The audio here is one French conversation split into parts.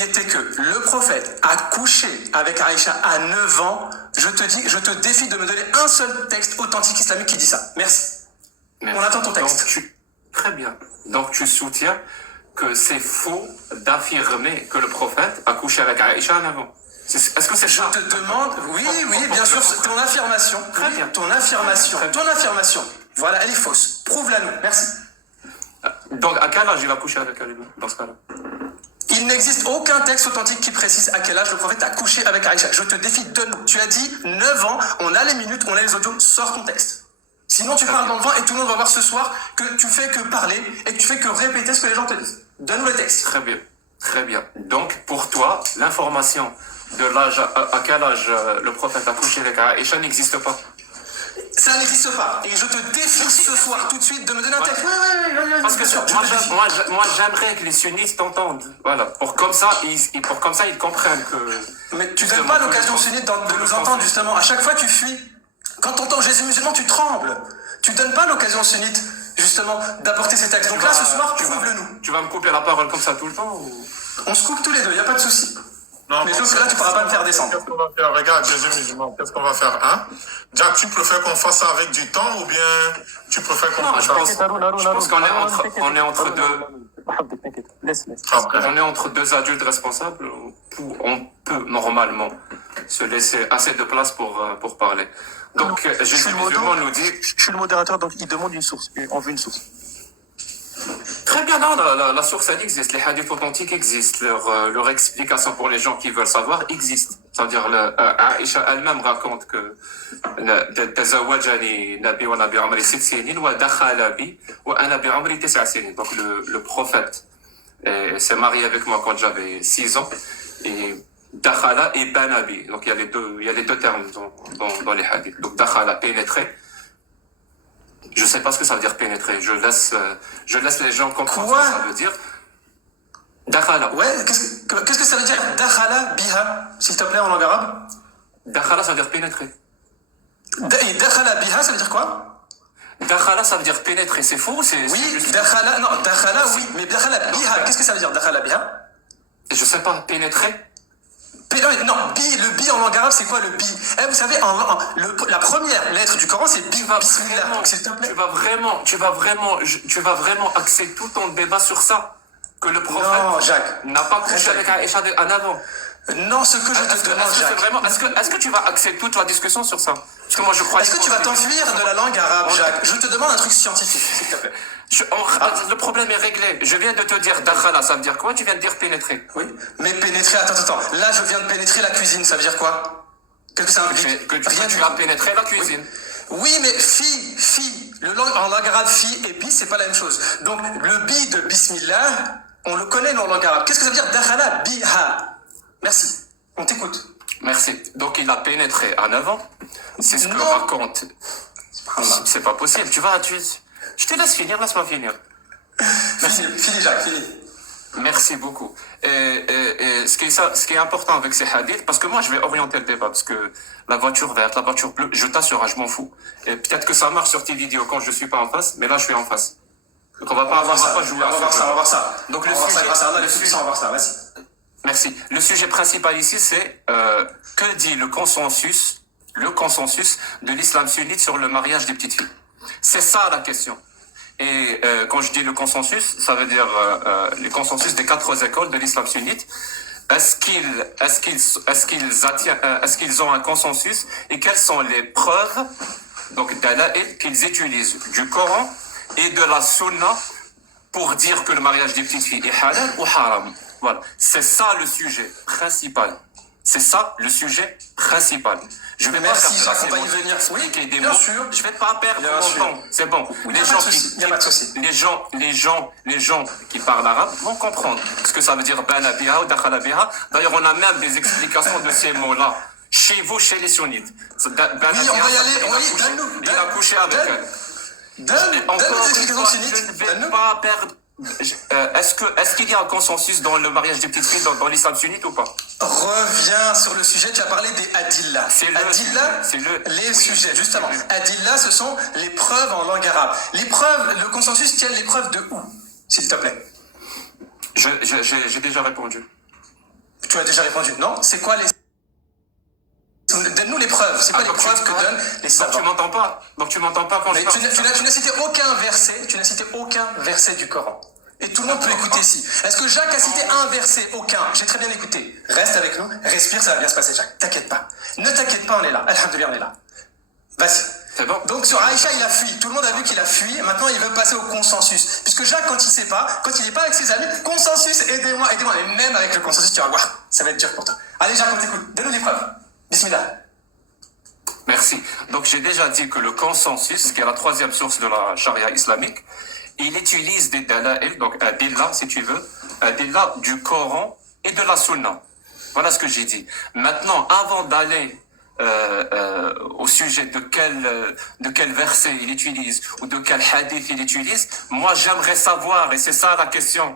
qui était que le prophète a couché avec Aïcha à 9 ans, je te défie de me donner un seul texte authentique islamique qui dit ça. Merci. On attend ton texte. Très bien. Donc tu soutiens que c'est faux d'affirmer que le prophète a couché avec Aïcha à 9 ans. Est-ce que c'est ça? Je te demande, oui, bien sûr, ton affirmation. Très bien. Ton affirmation. Voilà, elle est fausse. Prouve-la nous. Merci. Donc à quel âge il a couché avec elle dans ce cas-là? Il n'existe aucun texte authentique qui précise à quel âge le prophète a couché avec Aïcha. Je te défie de nous. Tu as dit 9 ans, on a les minutes, on a les audios, sors ton texte. Sinon tu parles dans le vent et tout le monde va voir ce soir que tu fais que parler et que tu fais que répéter ce que les gens te disent. Donne-nous le texte. Très bien, très bien. Donc pour toi, l'information de l'âge à quel âge le prophète a couché avec Aïcha n'existe pas. Ça n'existe pas. Et je te défie ce soir tout de suite de me donner un texte. Parce que moi j'aimerais que les sunnites t'entendent. Voilà. Pour comme ça ils comprennent que. Mais tu donnes pas l'occasion aux sunnites de nous entendre justement. À chaque fois tu fuis. Quand tu entends Jésus musulman, tu trembles. Tu donnes pas l'occasion aux sunnites justement d'apporter ces textes. Donc là ce soir, prouve-le nous. Tu vas me couper la parole comme ça tout le temps ou... On se coupe tous les deux, y a pas de souci. Non, mais sauf que là, tu pourras pas me faire descendre. Qu'est-ce qu'on va faire? Regarde, Jésus musulman, qu'est-ce qu'on va faire, hein? Jack, tu préfères qu'on fasse ça avec du temps ou bien tu préfères qu'on fasse ça? Je pense qu'on est entre deux. On est entre deux adultes responsables où on peut normalement se laisser assez de place pour parler. Donc, Jésus musulman nous dit... Je suis le modérateur, donc il demande une source. On veut une source. Très bien, non, la source, elle existe. Les hadiths authentiques existent. Leur explication pour les gens qui veulent savoir existe. C'est-à-dire, Aïcha elle-même raconte que تزوجني نبي وأنا بعمري 6 سنين ودخل بي وأنا بعمري 9 سنين. Donc, le prophète s'est marié avec moi quand j'avais 6 ans. Et dakhala et banabi. Donc, il y a les deux termes dans les hadiths. Donc, dakhala, pénétrer. Je sais pas ce que ça veut dire pénétrer. Je laisse les gens comprendre ce que ça veut dire. Dakhala. Ouais, qu'est-ce que ça veut dire? Dakhala biha, s'il te plaît, en langue arabe. Dakhala, ça veut dire pénétrer. Et dakhala biha, ça veut dire quoi? Dakhala, ça veut dire pénétrer. C'est faux ou c'est... Oui, dakhala, non, dakhala, oui. Mais dakhala biha, qu'est-ce que ça veut dire, dakhala biha? Je sais pas, pénétrer. Non, le bi en langue arabe, c'est quoi le bi? Vous savez, la première lettre du Coran, c'est bi. Tu vas vraiment axer tout ton débat sur ça? Que le prophète n'a pas couché avec Aïcha en avant? Non, ce que je te demande, Jacques. Est-ce que tu vas axer toute la discussion sur ça? Parce que moi, je crois. Est-ce que tu vas t'enfuir de la langue arabe, Jacques? Je te demande un truc scientifique, s'il te plaît. Le problème est réglé. Je viens de te dire dakhala, ça veut dire quoi? Tu viens de dire pénétrer. Oui, mais pénétrer, attends. Là, je viens de pénétrer la cuisine, ça veut dire quoi? Qu'est-ce que ça implique? Que tu as pénétré la cuisine. Oui, mais fille. En langue arabe, fille et bi, c'est pas la même chose. Donc, le bi de bismillah, on le connaît dans la langue arabe. Qu'est-ce que ça veut dire dakhala biha? Merci. On t'écoute. Merci. Donc, il a pénétré à 9 ans. C'est ce que raconte. C'est pas possible. Je te laisse finir, laisse-moi finir. Fini, Jacques, fini. Merci beaucoup. Et ce qui est important avec ces hadiths, parce que moi, je vais orienter le débat, parce que la voiture verte, la voiture bleue, je t'assure, je m'en fous. Et peut-être que ça marche sur tes vidéos quand je suis pas en face, mais là, je suis en face. Donc, on va pas jouer à ça. On va voir ça. Donc, on va voir ça, vas-y. Merci. Le sujet principal ici, c'est que dit le consensus de l'islam sunnite sur le mariage des petites filles. C'est ça la question. Et quand je dis le consensus, ça veut dire le consensus des 4 écoles de l'islam sunnite. Est-ce qu'ils ont un consensus et quelles sont les preuves donc dalaïl qu'ils utilisent du Coran et de la Sunna pour dire que le mariage des petites filles est halal ou haram? Voilà, c'est ça le sujet principal. Je vais pas faire Jacques, on va y venir. Oui, bien sûr. Je vais pas perdre mon temps. C'est bon. Les gens qui parlent arabe vont comprendre ce que ça veut dire bana biha ou dakhala biha. D'ailleurs, on a même des explications de ces mots-là. Chez vous, chez les sunnites. Oui, on va y aller. Il a couché avec elle. Donne des explications sunnites. Je ne vais pas perdre. Est-ce qu'il y a un consensus dans le mariage des petites filles dans l'islam sunnite ou pas? Reviens sur le sujet, tu as parlé des adillah. Les sujets, justement. Adillah, ce sont les preuves en langue arabe. Les preuves, le consensus tient les preuves de où, s'il te plaît? J'ai déjà répondu. Tu as déjà répondu non. C'est quoi les... Donne-nous les preuves. C'est quoi les preuves que donnent les savants? Donc tu m'entends pas quand Mais je parle. tu n'as cité aucun verset. Tu n'as cité aucun verset du Coran. Et tout le monde peut écouter ici. Est-ce que Jacques a cité un verset? Aucun. J'ai très bien écouté. Reste avec nous. Respire, ça va bien se passer, Jacques. T'inquiète pas. Ne t'inquiète pas, on est là. Alhamdoulilah, on est là. Vas-y. C'est bon. Donc sur Aïcha, il a fui. Tout le monde a vu qu'il a fui. Maintenant, il veut passer au consensus. Puisque Jacques, quand il sait pas, quand il n'est pas avec ses amis, consensus, aidez-moi, aidez-moi. Mais même avec le consensus, tu vas voir. Ça va être dur pour toi. Allez, Jacques, on t'écoute. Donne-nous des preuves. Bismillah. Merci. Donc j'ai déjà dit que le consensus, qui est la troisième source de la charia islamique, il utilise des dala'il, donc un dilla si tu veux, un dilla du Coran et de la Sunna. Voilà ce que j'ai dit. Maintenant, avant d'aller au sujet de quel verset il utilise ou de quel hadith il utilise, moi j'aimerais savoir, et c'est ça la question.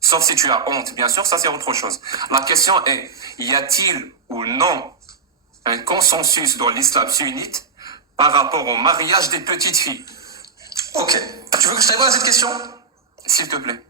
Sauf si tu as honte, bien sûr, ça c'est autre chose. La question est, y a-t-il ou non un consensus dans l'islam sunnite par rapport au mariage des petites filles? Ok. Tu veux que je te réponde à cette question? S'il te plaît.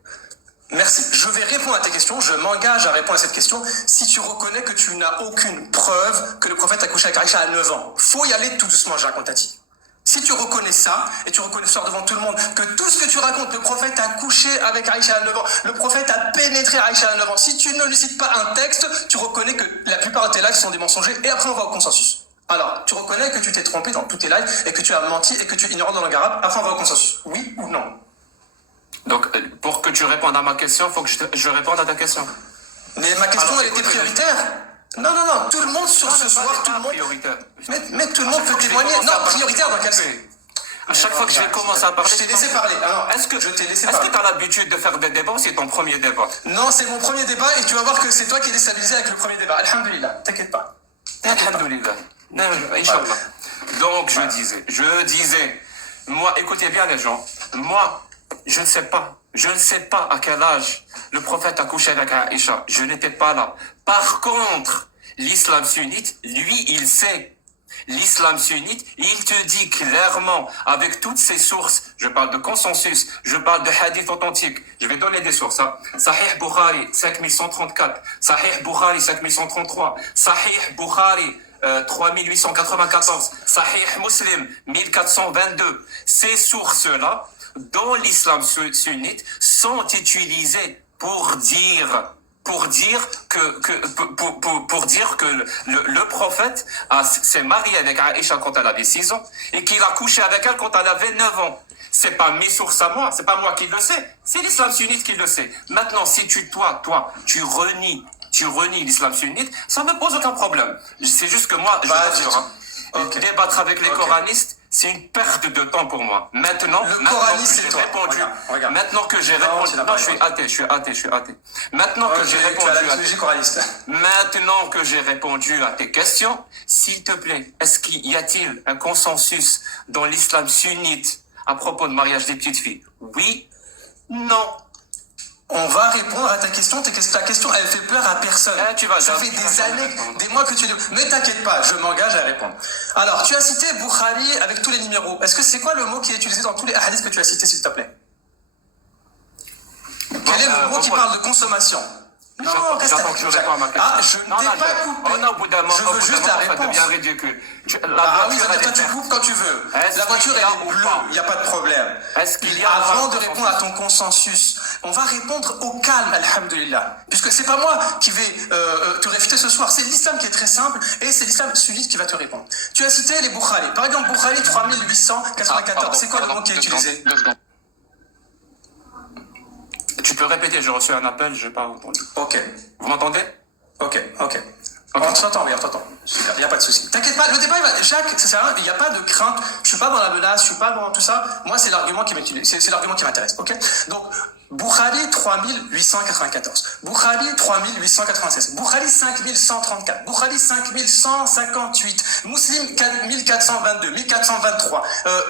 Merci. Je vais répondre à tes questions. Je m'engage à répondre à cette question si tu reconnais que tu n'as aucune preuve que le prophète a couché avec Aïcha à 9 ans. Faut y aller tout doucement, Jacques, on t'a dit. Si tu reconnais ça, et tu reconnais ça devant tout le monde, que tout ce que tu racontes, le prophète a couché avec Aïcha à 9 ans, le prophète a pénétré Aïcha à 9 ans, si tu ne lui cites pas un texte, tu reconnais que la plupart de tes lives sont des mensongers, et après on va au consensus. Alors, tu reconnais que tu t'es trompé dans tous tes lives, et que tu as menti, et que tu es ignorant dans la langue arabe, après on va au consensus. Oui ou non? Donc, pour que tu répondes à ma question, il faut que je réponde à ta question. Mais ma question, Alors, elle était écoute, prioritaire. Non, non, non, tout le monde sur ce soir, tout le monde... Prioritaire. Mais tout le monde peut témoigner. Non, prioritaire dans quel sens? À chaque fois que je vais commencer à parler... Je t'ai laissé parler. Alors, Est-ce que je t'ai laissé tu parler. as l'habitude de faire des débats ou c'est ton premier débat? Non, c'est mon premier débat et tu vas voir que c'est toi qui es déstabilisé avec le premier débat. Alhamdulillah, t'inquiète pas. Alhamdulillah. Inch'Allah. Donc, je disais, moi, écoutez bien les gens, moi, je ne sais pas à quel âge le prophète a couché avec Aïcha. Je n'étais pas là. Par contre, l'islam sunnite, lui, il sait. L'islam sunnite, il te dit clairement, avec toutes ces sources, je parle de consensus, je parle de hadith authentique, je vais donner des sources. Hein. Sahih Bukhari, 5134, Sahih Bukhari, 5133, Sahih Bukhari, 3894, Sahih Muslim, 1422. Ces sources-là, dans l'islam sunnite, sont utilisées pour dire que le prophète s'est marié avec Aïcha quand elle avait 6 ans et qu'il a couché avec elle quand elle avait 9 ans. C'est pas mes sources à moi, c'est pas moi qui le sais, c'est l'islam sunnite qui le sait. Maintenant, si toi, tu renies l'islam sunnite, ça ne me pose aucun problème. C'est juste que moi, débattre avec les coranistes, c'est une perte de temps pour moi. Maintenant que j'ai répondu, maintenant que j'ai répondu, non, je suis athée. Maintenant que j'ai répondu à tes questions, s'il te plaît, y a-t-il un consensus dans l'islam sunnite à propos de mariage des petites filles? Oui, non. On va répondre à ta question. Ta question, elle fait peur à personne. Ça fait des années, des mois que tu dis. Mais t'inquiète pas, je m'engage à répondre. Alors, tu as cité Bukhari avec tous les numéros. Est-ce que c'est quoi le mot qui est utilisé dans tous les hadiths que tu as cités, s'il te plaît? Quel est le mot qui parle de consommation? Non, reste avec nous. Ah, je ne t'ai pas coupé. Je veux juste la réponse. Ça devient ridicule. Ah oui, toi tu coupes quand tu veux. La voiture elle est bleue, il n'y a pas de problème. Avant de répondre à ton consensus, on va répondre au calme, alhamdulillah. Puisque c'est pas moi qui vais te réfuter ce soir, c'est l'islam qui est très simple et c'est l'islam sunnite qui va te répondre. Tu as cité les Bukhari. Par exemple, Bukhari 3894, c'est quoi le mot qui est utilisé? Tu peux répéter, j'ai reçu un appel, je n'ai pas entendu. Ok. Vous m'entendez? Ok. On t'entend, oui, on t'entend. Super, il n'y a pas de souci. T'inquiète pas, le débat, Jacques, ça sert à rien, il n'y a pas de crainte. Je suis pas dans la menace, je suis pas dans tout ça. Moi, c'est l'argument qui m'intéresse, ok? Donc, Bukhari 3894, Bukhari 3896, Bukhari 5134, Bukhari 5158, Muslim 1422, 1423,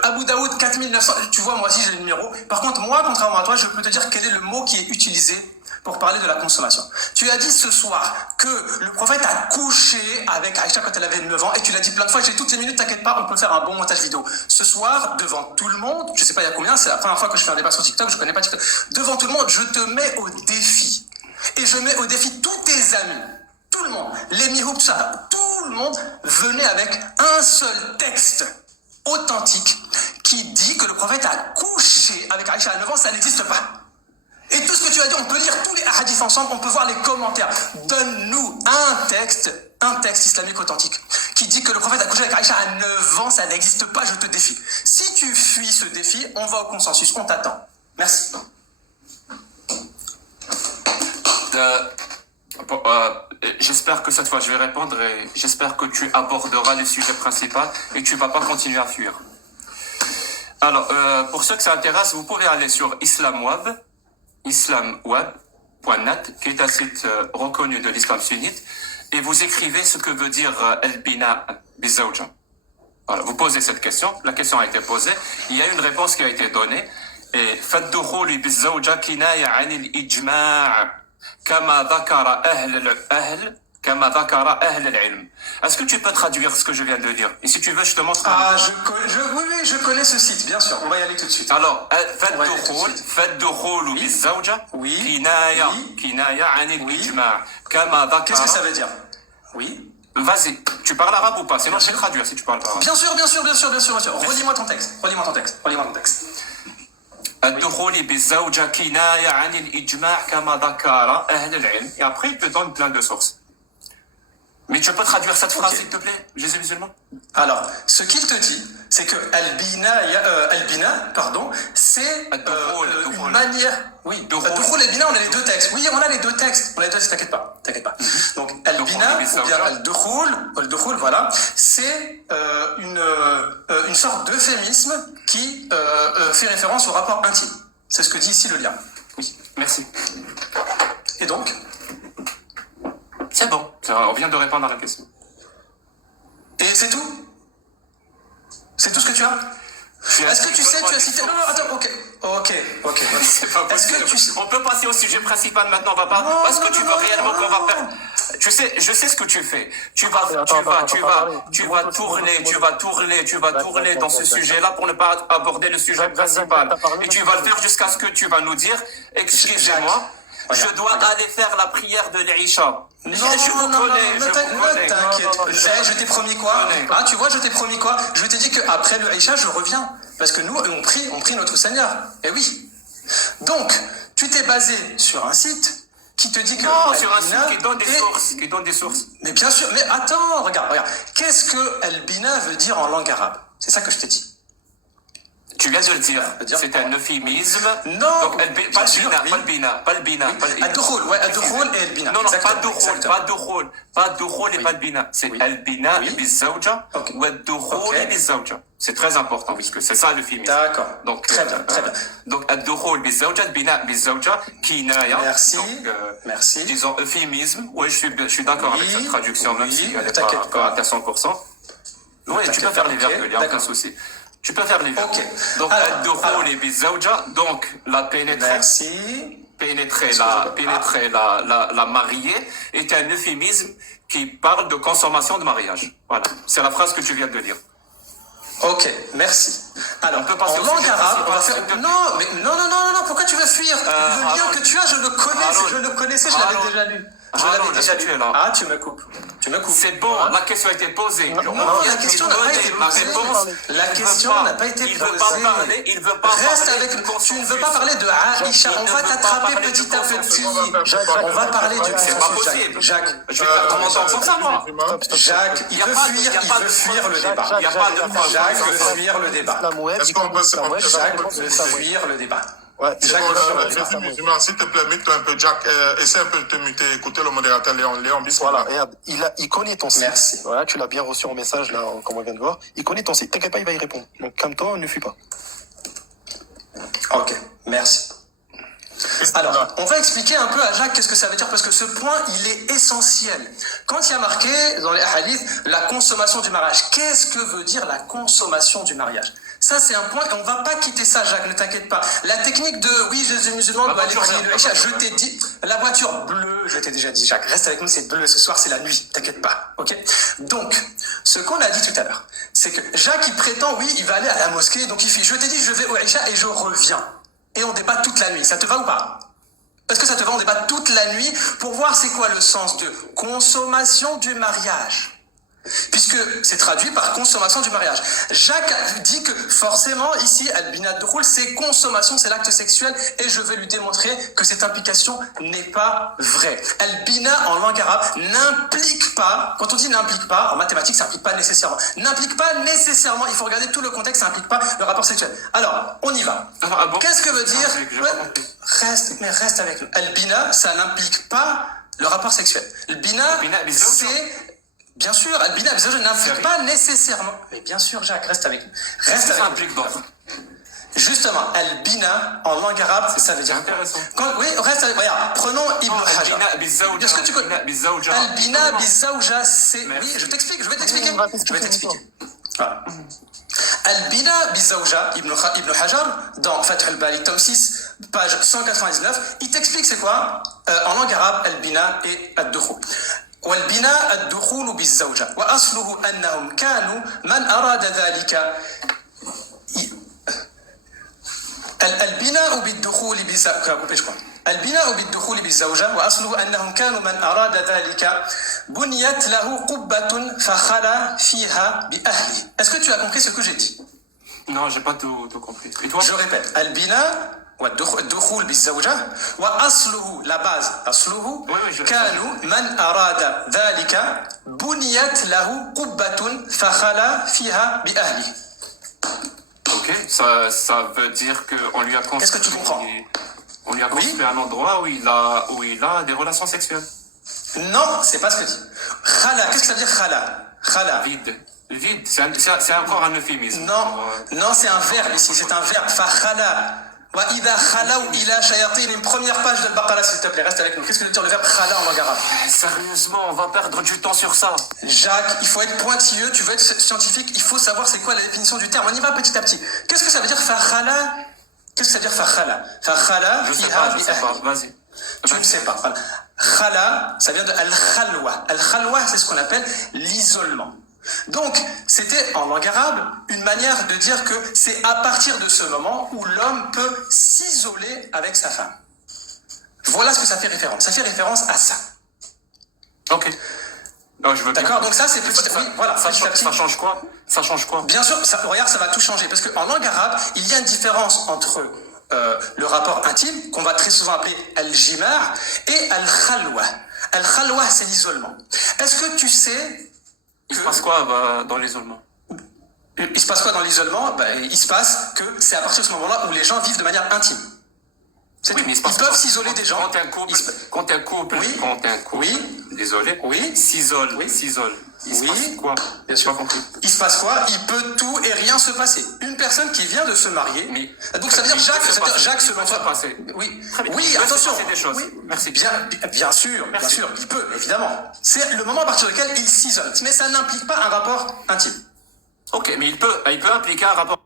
Abu Daoud 4900. Tu vois, moi aussi j'ai le numéro. Par contre, moi, contrairement à toi, je peux te dire quel est le mot qui est utilisé pour parler de la consommation. Tu as dit ce soir que le prophète a couché avec Aïcha quand elle avait 9 ans et tu l'as dit plein de fois, j'ai toutes les minutes, t'inquiète pas, on peut faire un bon montage vidéo. Ce soir, devant tout le monde, je sais pas il y a combien, c'est la première fois que je fais un débat sur TikTok, je connais pas TikTok, devant tout le monde, je te mets au défi. Et je mets au défi tous tes amis, tout le monde, les mihoub, tout ça, tout le monde venait avec un seul texte authentique qui dit que le prophète a couché avec Aïcha à 9 ans, ça n'existe pas. Et tout ce que tu as dit, on peut lire tous les hadiths ensemble, on peut voir les commentaires. Donne-nous un texte islamique authentique, qui dit que le prophète a couché avec Aïcha à 9 ans, ça n'existe pas, je te défie. Si tu fuis ce défi, on va au consensus, on t'attend. Merci. J'espère que cette fois je vais répondre et j'espère que tu aborderas le sujet principal et tu vas pas continuer à fuir. Alors, pour ceux que ça intéresse, vous pouvez aller sur islamweb.net, qui est un site reconnu de l'islam sunnite, et vous écrivez ce que veut dire al-bina bizawja. Voilà, vous posez cette question, la question a été posée, il y a une réponse qui a été donnée, et faddukhuli bizawja kinaya anil ijma' kama dhakara ahl al-ilm. Est-ce que tu peux traduire ce que je viens de dire? Et si tu veux, je te montre. Ah, oui, je connais ce site, bien sûr. On va y aller tout de suite. Alors, faddukhul bizawja kinaya anil ijma' kama dhakara. Qu'est-ce que ça veut dire? Oui. Vas-y, tu parles arabe ou pas? Sinon, je vais traduire si tu parles pas arabe. Bien sûr. Redis-moi ton texte. الدخول بالزوجة كناية عن الإجماع كما ذكر أهل العلم. Et après, il te donne plein de sources. Mais tu peux traduire cette phrase, s'il te plaît, Jésus musulman? Alors, ce qu'il te dit, c'est que Albina, c'est une manière. Oui, Al-Dukhul, Albina, on a les deux textes. Oui, on a les deux textes, t'inquiète pas. Donc, Albina, ou bien Al-Dukhul, voilà, c'est une sorte d'euphémisme qui fait référence au rapport intime. C'est ce que dit ici le lien. Oui, merci. Et donc? C'est bon, on vient de répondre à la question. Et c'est tout? C'est tout ce que tu as? Est-ce que tu sais, tu as cité... Non, attends, ok. C'est pas possible. On peut passer au sujet principal maintenant, on va pas... Est-ce que tu veux réellement qu'on va faire... Tu sais, je sais ce que tu fais. Tu vas tourner dans ce sujet-là pour ne pas aborder le sujet principal. Et tu vas le faire jusqu'à ce que tu vas nous dire, excusez-moi, je dois aller faire la prière de l'Isha. Non, t'inquiète. Je t'ai promis quoi? Ah, tu vois, je t'ai promis quoi? Je t'ai dit qu'après le Isha, je reviens. Parce que nous, on prie notre Seigneur. Et oui. Donc, tu t'es basé sur un site qui te dit que... Non, sur un site qui donne des sources. Mais bien sûr, mais attends, regarde. Qu'est-ce que Al-Bina veut dire en langue arabe? C'est ça que je t'ai dit. Tu viens de le dire, c'est un euphémisme. Non, donc, pas le bina. Ad-Dukhul, ouais, Ad-Dukhul et Al-Bina. Non, pas Dukhul et pas le bina. C'est Al-Bina bizawja ou Ad-Dukhul bizawja. C'est très important, puisque c'est ça l'euphémisme. D'accord. Donc, très bien. Donc, Ad-Dukhul bizawja, Al-Bina bizawja, kinaya. Merci. Disons euphémisme. Oui, je suis d'accord avec cette traduction, même si elle n'est pas correcte à 100%. Oui, tu peux faire les verbes, il n'y a aucun souci. Tu peux faire les verbes. Ok. Donc, ad-dukhul et bizawja, donc la pénétrer la mariée est un euphémisme qui parle de consommation de mariage. Voilà. C'est la phrase que tu viens de dire. Ok, merci. Alors, en langue arabe, on va faire... Non, pourquoi tu veux fuir? Le lien que tu as, je le connaissais, je l'avais déjà lu. Tu es là. Ah, tu me coupes. C'est bon, la question a été posée. Non, la question n'a pas été posée. La question n'a pas été posée. Il veut pas Reste avec nous. Tu ne veux pas parler de Aïcha. On va t'attraper petit à petit. On va parler du... C'est pas possible. Jacques. Je vais perdre mon temps pour ça, moi. Jacques, il veut fuir le débat. Jacques veut fuir le débat. Est-ce qu'on peut se... Jacques veut fuir le débat. Ouais, Musulman, s'il te plaît, mute-toi un peu, Jack. Essaie un peu de te muter, écouter le modérateur Léon Bissois. Voilà, regarde, il connaît ton site. Merci. Voilà, tu l'as bien reçu en message, là, comme on vient de voir. Il connaît ton site. T'inquiète pas, il va y répondre. Donc, calme-toi, ne fuis pas. Ok, merci. Alors, on va expliquer un peu à Jacques qu'est-ce que ça veut dire, parce que ce point, il est essentiel. Quand il y a marqué dans les hadiths la consommation du mariage, qu'est-ce que veut dire la consommation du mariage? Ça, c'est un point, et on va pas quitter ça, Jacques, ne t'inquiète pas. La technique de, oui, Jésus musulman doit aller prier le Isha, je t'ai dit, la voiture bleue, je t'ai déjà dit, Jacques, reste avec nous, c'est bleu, ce soir, c'est la nuit, t'inquiète pas, ok? Donc, ce qu'on a dit tout à l'heure, c'est que Jacques, il prétend, oui, il va aller à la mosquée, donc il fait, je t'ai dit, je vais au Isha et je reviens. Et on débat toute la nuit, ça te va ou pas? Est-ce que ça te va? On débat toute la nuit pour voir c'est quoi le sens de consommation du mariage. Puisque c'est traduit par consommation du mariage. Jacques dit que forcément, ici, Al-Bina Dukhul, c'est consommation, c'est l'acte sexuel, et je vais lui démontrer que cette implication n'est pas vraie. Al-Bina, en langue arabe, n'implique pas, quand on dit n'implique pas, en mathématiques, ça n'implique pas nécessairement. N'implique pas nécessairement, il faut regarder tout le contexte, ça n'implique pas le rapport sexuel. Alors, on y va. Ah bon? Qu'est-ce que veut dire? Reste avec nous. Al-Bina, ça n'implique pas le rapport sexuel. Al-Bina, c'est... Bien sûr, Al-Bina n'implique pas nécessairement. Mais bien sûr, Jacques, reste avec nous. Reste avec nous. Justement, Al-Bina, en langue arabe, ça veut dire intéressant. Oui, reste avec. Regarde, prenons Ibn Hajar. Est-ce que tu connais Al-Bina bizawja, c'est. Oui, je t'explique, je vais t'expliquer. Voilà. Al-Bina bizawja, Ibn Hajar, dans Fath al-Bari, tome 6, page 199, il t'explique c'est quoi, en langue arabe, Al-Bina et Ad-Dukhul. والبناء الدخول بالزوجة وأصله أنهم كانوا من أراد ذلك البناء بالدخول بالزوجة وأصله أنهم كانوا من أراد ذلك بنيت له قبة فخلا فيها بأهله. Est-ce que tu as compris ce que j'ai dit? Non, j'ai pas tout compris. Et toi? Je répète, البناء والدخول بالزوجة وأصله la base أصله كانوا من أراد ذلك بنيت له قبة فخلا فيها بأهله. Ok, ça veut dire qu'on lui a construit. Qu'est-ce que tu comprends? On lui a construit un endroit où il a des relations sexuelles. Non, c'est pas ce que dit. Khala, qu'est-ce que ça veut dire khala? Khala. Vide, c'est encore un euphémisme. Non, c'est un verbe ici, c'est un verbe. Fakhala. Wa idha khalaw ila shayatin, une première page de Baqara, s'il te plaît, reste avec nous. Qu'est-ce que veut dire le verbe khala en langue arabe? Sérieusement, on va perdre du temps sur ça. Jacques, il faut être pointilleux, tu veux être scientifique, il faut savoir c'est quoi la définition du terme. On y va petit à petit. Qu'est-ce que ça veut dire fakhala? Qu'est-ce que ça veut dire fakhala? Fakhala, je sais pas, vas-y. Tu ne sais pas. Khala, ça vient de al-khalwa. Al-khalwa, c'est ce qu'on appelle l'isolement. Donc, c'était en langue arabe une manière de dire que c'est à partir de ce moment où l'homme peut s'isoler avec sa femme. Voilà ce que ça fait référence. Ça fait référence à ça. Ok. Non, je veux bien. D'accord, donc ça c'est petit. Oui, voilà, ça change quoi? Ça change quoi? Bien sûr, regarde, ça va tout changer. Parce qu'en langue arabe, il y a une différence entre le rapport intime, qu'on va très souvent appeler al-jimar, et al-khalwa. Al-khalwa, c'est l'isolement. Est-ce que tu sais... Il se passe quoi dans l'isolement? Il se passe quoi dans l'isolement? Il se passe que c'est à partir de ce moment-là où les gens vivent de manière intime. Oui, mais ils peuvent s'isoler des gens. Quand un couple, désolé, s'isole. Il se passe quoi? Bien sûr. Il se passe quoi? Il peut tout et rien se passer. Une personne qui vient de se marier. Donc ça veut dire Jacques selon toi. Oui, attention. Des choses. Oui. Merci. Bien sûr, il peut, évidemment. C'est le moment à partir duquel il s'isole. Mais ça n'implique pas un rapport intime. Ok, mais il peut impliquer un rapport.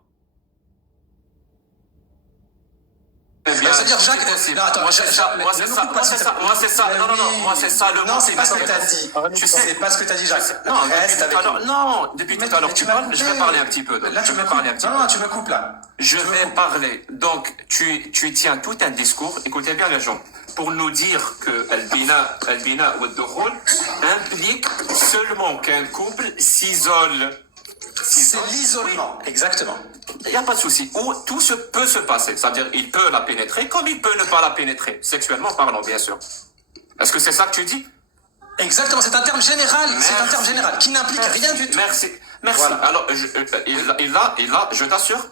C'est-à-dire Jacques. Non, attends, moi c'est ça. Non, c'est pas ce que t'as dit. C'est pas ce que t'as dit, Jacques. Non, depuis tout à l'heure tu parles. Je vais parler un petit peu. Là, tu me parles un petit peu. Non, tu me coupes là. Je vais parler. Donc, tu tiens tout un discours. Écoutez bien les gens. Pour nous dire que Al-Bina ou Ad-Dukhul implique seulement qu'un couple s'isole. C'est l'isolement, exactement. Il n'y a pas de souci. Où tout peut se passer. C'est-à-dire, il peut la pénétrer comme il peut ne pas la pénétrer. Sexuellement parlant, bien sûr. Est-ce que c'est ça que tu dis? Exactement, c'est un terme général. C'est un terme général qui n'implique rien du tout. Merci. Voilà. Alors, et là, je t'assure,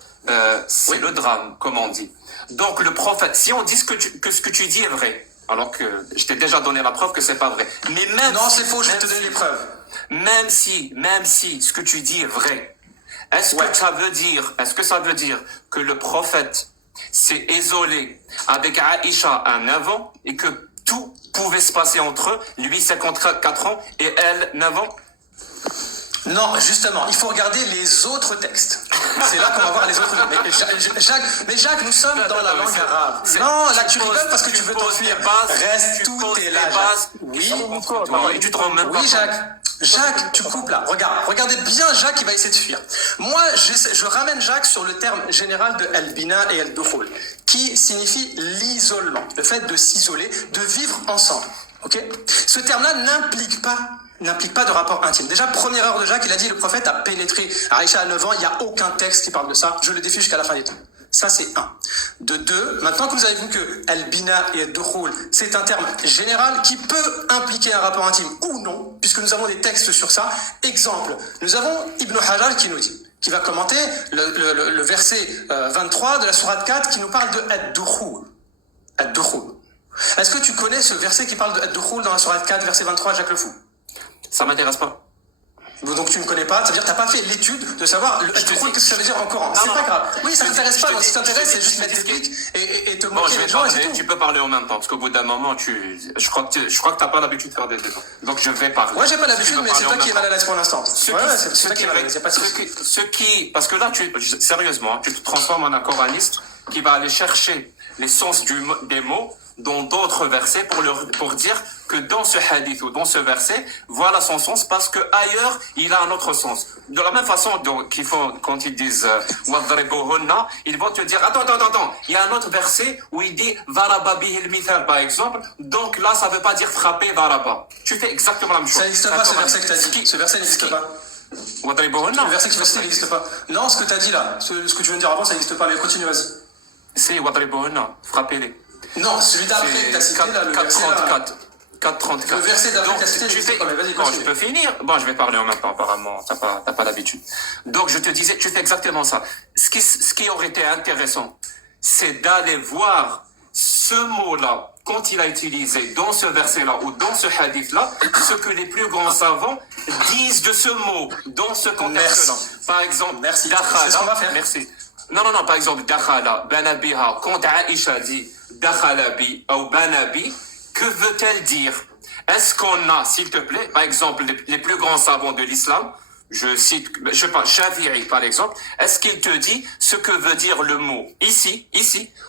c'est le drame, comme on dit. Donc, le prophète, si on dit que ce que tu dis est vrai, alors que je t'ai déjà donné la preuve que c'est pas vrai. Mais même non, c'est faux, je vais te donner les preuves. Même si ce que tu dis est vrai, est-ce que ça veut dire que le prophète s'est isolé avec Aïcha à 9 ans et que tout pouvait se passer entre eux, lui 54 ans et elle 9 ans? Non, justement, il faut regarder les autres textes. C'est là qu'on va voir les autres. Mais Jacques, nous sommes dans la langue arabe. Non, là tu rigoles parce que tu veux t'enfuir. Reste tout est là, Jacques. Oui, tu te rends même pas. Oui, Jacques. Jacques, tu coupes là. Regardez bien Jacques, il va essayer de fuir. Moi, je ramène Jacques sur le terme général de al-bina et al-dukhul, qui signifie l'isolement, le fait de s'isoler, de vivre ensemble. Ok? Ce terme-là n'implique pas de rapport intime. Déjà, première erreur de Jacques, il a dit le prophète a pénétré Aïcha à 9 ans, il n'y a aucun texte qui parle de ça, je le défie jusqu'à la fin des temps. Ça, c'est un. De deux, maintenant que vous avez vu que al-bina et al-dukhul, c'est un terme général qui peut impliquer un rapport intime ou non, puisque nous avons des textes sur ça. Exemple, nous avons Ibn Hajar qui nous dit, qui va commenter le verset 23 de la sourate 4 qui nous parle de ad-dukhul. Ad-dukhul. Est-ce que tu connais ce verset qui parle de ad-dukhul dans la sourate 4, verset 23, Jacques Le Fou? Ça m'intéresse pas. Donc tu ne connais pas, ça veut dire que tu n'as pas fait l'étude de savoir le ad-dukhul, qu'est-ce que ça veut dire en Coran. C'est pas grave. Oui, ça ne t'intéresse pas, donc si t'intéresse, c'est juste mettre des clics et te Bon, moquer je vais les gens et c'est parler, tout. tu peux parler en même temps, parce qu'au bout d'un moment, je crois que t'as pas l'habitude de faire des débats. Donc je vais parler. Ouais, j'ai pas Tu l'habitude, peux mais parler c'est en toi qui es même mal à temps. l'aise pour l'instant. Ce Ouais, qui- c'est ce toi qui qui- es mal à l'aise, y a pas de souci. ce qui, parce que là, sérieusement, tu te transformes en un coraniste qui va aller chercher les sens des mots dans d'autres versets pour dire que dans ce hadith ou dans ce verset, voilà son sens parce que ailleurs, il a un autre sens. De la même façon qu'ils font quand ils disent Wadribuhunna, ils vont te dire attends, il y a un autre verset où il dit Varaba bihil mithal par exemple, donc là ça veut pas dire frapper Varaba. Tu fais exactement la même chose. Ça n'existe pas, ce verset que tu as dit. Ce verset n'existe pas. Wadribuhunna. Le verset que tu vas citer n'existe pas. Non, ce que tu as dit là, ce que tu viens de dire avant, ça n'existe pas, mais continue, vas-y. C'est Wadribuhunna, frappez-les. Non, celui d'après que tu as cité là, le verset là. 434. 434. Le verset d'après Donc, que tu as cité, tu n'existe fais... pas, mais vas-y, Bon, je continue. peux finir. Bon, je vais parler en même temps, apparemment. T'as pas l'habitude. Donc, je te disais, tu fais exactement ça. Ce qui aurait été intéressant, c'est d'aller voir ce mot-là, quand il a utilisé dans ce verset-là ou dans ce hadith-là, ce que les plus grands savants disent de ce mot dans ce contexte-là. Merci. Par exemple, Merci. Dakhala. C'est ce qu'on va faire. Merci. Non, par exemple, Dakhala, Banabiha, quand Aïcha dit Dakhalabi ou Banabi, que veut-elle dire? Est-ce qu'on a, s'il te plaît, par exemple, les plus grands savants de l'islam, je cite, je sais pas, Shafi'i par exemple, est-ce qu'il te dit ce que veut dire le mot ici,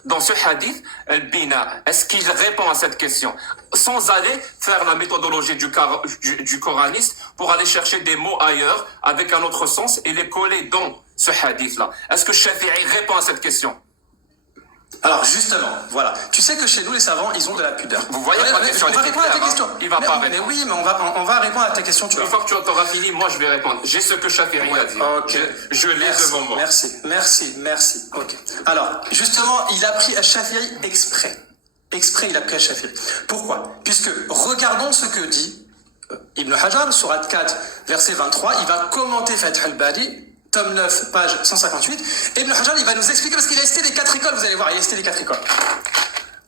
dans ce hadith, al-bina? Est-ce qu'il répond à cette question sans aller faire la méthodologie du coraniste pour aller chercher des mots ailleurs avec un autre sens et les coller dans ce hadith-là? Est-ce que Shafi'i répond à cette question? Alors justement, voilà. Tu sais que chez nous, les savants, ils ont de la pudeur. Vous voyez, Ouais, la mais question, on va elle est répondre à tes claire, questions. hein. Il va Mais pas mais répondre. oui, mais on va répondre à tes questions, tu Une vois. fois que tu auras fini, moi je vais répondre. J'ai ce que Shafi'i a dit. Ok. Je l'ai Merci, devant moi. Merci. Ok. Alors, justement, il a pris Al-Shafi'i exprès. Exprès, il a pris Al-Shafi'i. Pourquoi? Puisque, regardons ce que dit Ibn Hajar, sourate 4, verset 23. Il va commenter Fath al-Bari, tome 9, page 158. Et Ibn Hajar, il va nous expliquer, parce qu'il a cité les 4 écoles, vous allez voir, il a cité les 4 écoles.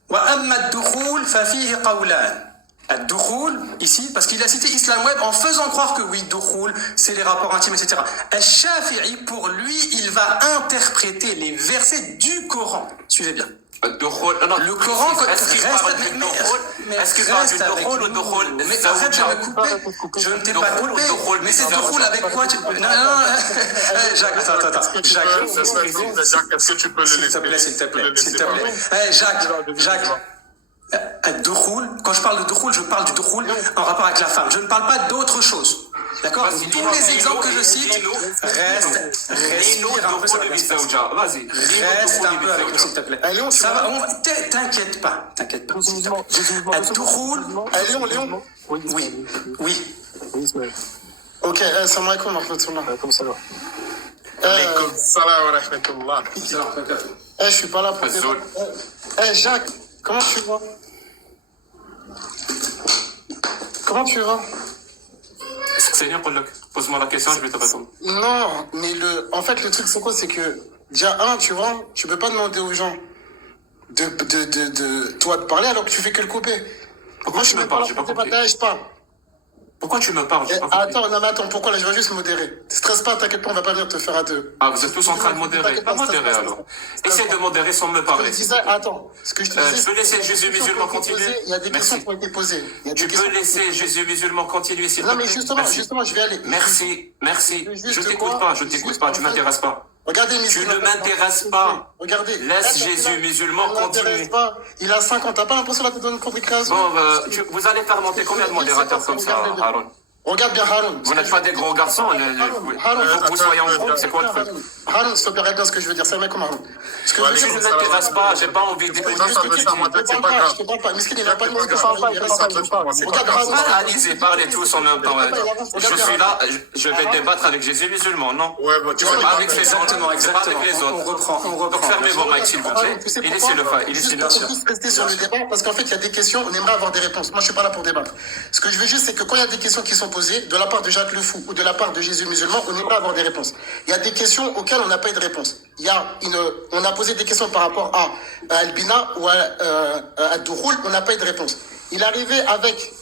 Wa amma ad-dukhul fa fihi qawlan. Ad-dukhul, ici, parce qu'il a cité Islam Web en faisant croire que oui, dukhul, c'est les rapports intimes, etc. Al-Shafi'i, pour lui, il va interpréter les versets du Coran. Suivez bien. Le Coran, Est-ce qu'il parle du dukhul? Est-ce qu'il parle du dukhul ou dukhul? Mais arrête de me couper. Je ne t'ai pas coupé. Mais c'est dukhul avec quoi tu... Non. Jacques, attends. Jacques, Est-ce que tu peux le s'il te plaît, s'il te plaît. Jacques. Dukhul, quand je parle de dukhul, je parle du dukhul en rapport avec la femme. Je ne parle pas d'autre chose. D'accord? Vas-y, Tous les exemples que je cite, respire un peu, ça va bien se passer. Vas-y. Reste un peu avec nous, s'il te plaît. Léon, tu Ça vois. va, t'inquiète pas. Ad-dukhul, Léon. oui. Ok, salam alaikum wa rahmatullah. Comme ça va. Alaykoum salam wa rahmatullah. Je suis pas là pour Azul. Jacques, comment tu vas? C'est bien, pose-moi la question, je vais te répondre. Non, mais en fait, le truc, c'est quoi? C'est que, déjà, tu vois, tu peux pas demander aux gens toi, de parler alors que tu fais que le couper. Pourquoi tu me parles? J'ai pas compris. Pas. Pourquoi tu me parles? J'ai pas compris. Attends, pourquoi là, je vais juste modérer. Stresse pas, t'inquiète pas, on va pas venir te faire à deux. Ah, vous êtes tous en train de modérer. Pas modérer alors. Essaye de modérer sans me parler. Ce que je te disais. Je peux laisser Jésus musulman continuer? Il y a des questions qui ont été posées. Tu peux laisser Jésus musulman continuer s'il te Non, plaît? mais justement, je vais aller. Merci. Juste Je t'écoute quoi? pas, tu En m'intéresses fait, pas. Regardez, Tu ne m'intéresses pas. Regardez. Laisse Jésus musulman continuer. Pas. Il a 5 ans, t'as pas l'impression là de donner une contre création? Bon, vous allez faire monter combien de modérateurs comme ça, Aaron? Regarde bien Haroun. Vous n'êtes pas des gros garçons, vous soyez en groupe, c'est quoi le truc? Haroun, s'il te plaît, regarde bien ce que je veux dire. C'est un mec comme Haroun. Ce que je veux Si dire, je ne m'intéresse pas, j'ai pas envie d'écouter ce que tu dis. je te parle pas. Miskin, il n'a pas de Je te parle pas, je te parle pas. Regarde Haroun. Allez-y, parlez tous en même temps. Je suis là, je vais débattre avec Jésus musulman, non? Ouais, bah, tu C'est vois, pas avec les Exactement, autres. C'est pas avec exactement. les On autres. reprend. Donc fermez vos mics s'il vous plaît. Tu sais Et pourquoi laissez-le faire. Juste Bien pour sûr. tous rester sur le débat, parce qu'en fait, il y a des questions, on aimerait avoir des réponses. Moi, je suis pas là pour débattre. Ce que je veux juste, c'est que quand il y a des questions qui sont posées, de la part de Jacques Le Fou ou de la part de Jésus musulman, on aimerait avoir des réponses. Il y a des questions auxquelles on n'a pas eu de réponse. On a posé des questions par rapport à Albina ou à Douroul, on n'a pas eu de réponse. Il arrivait avec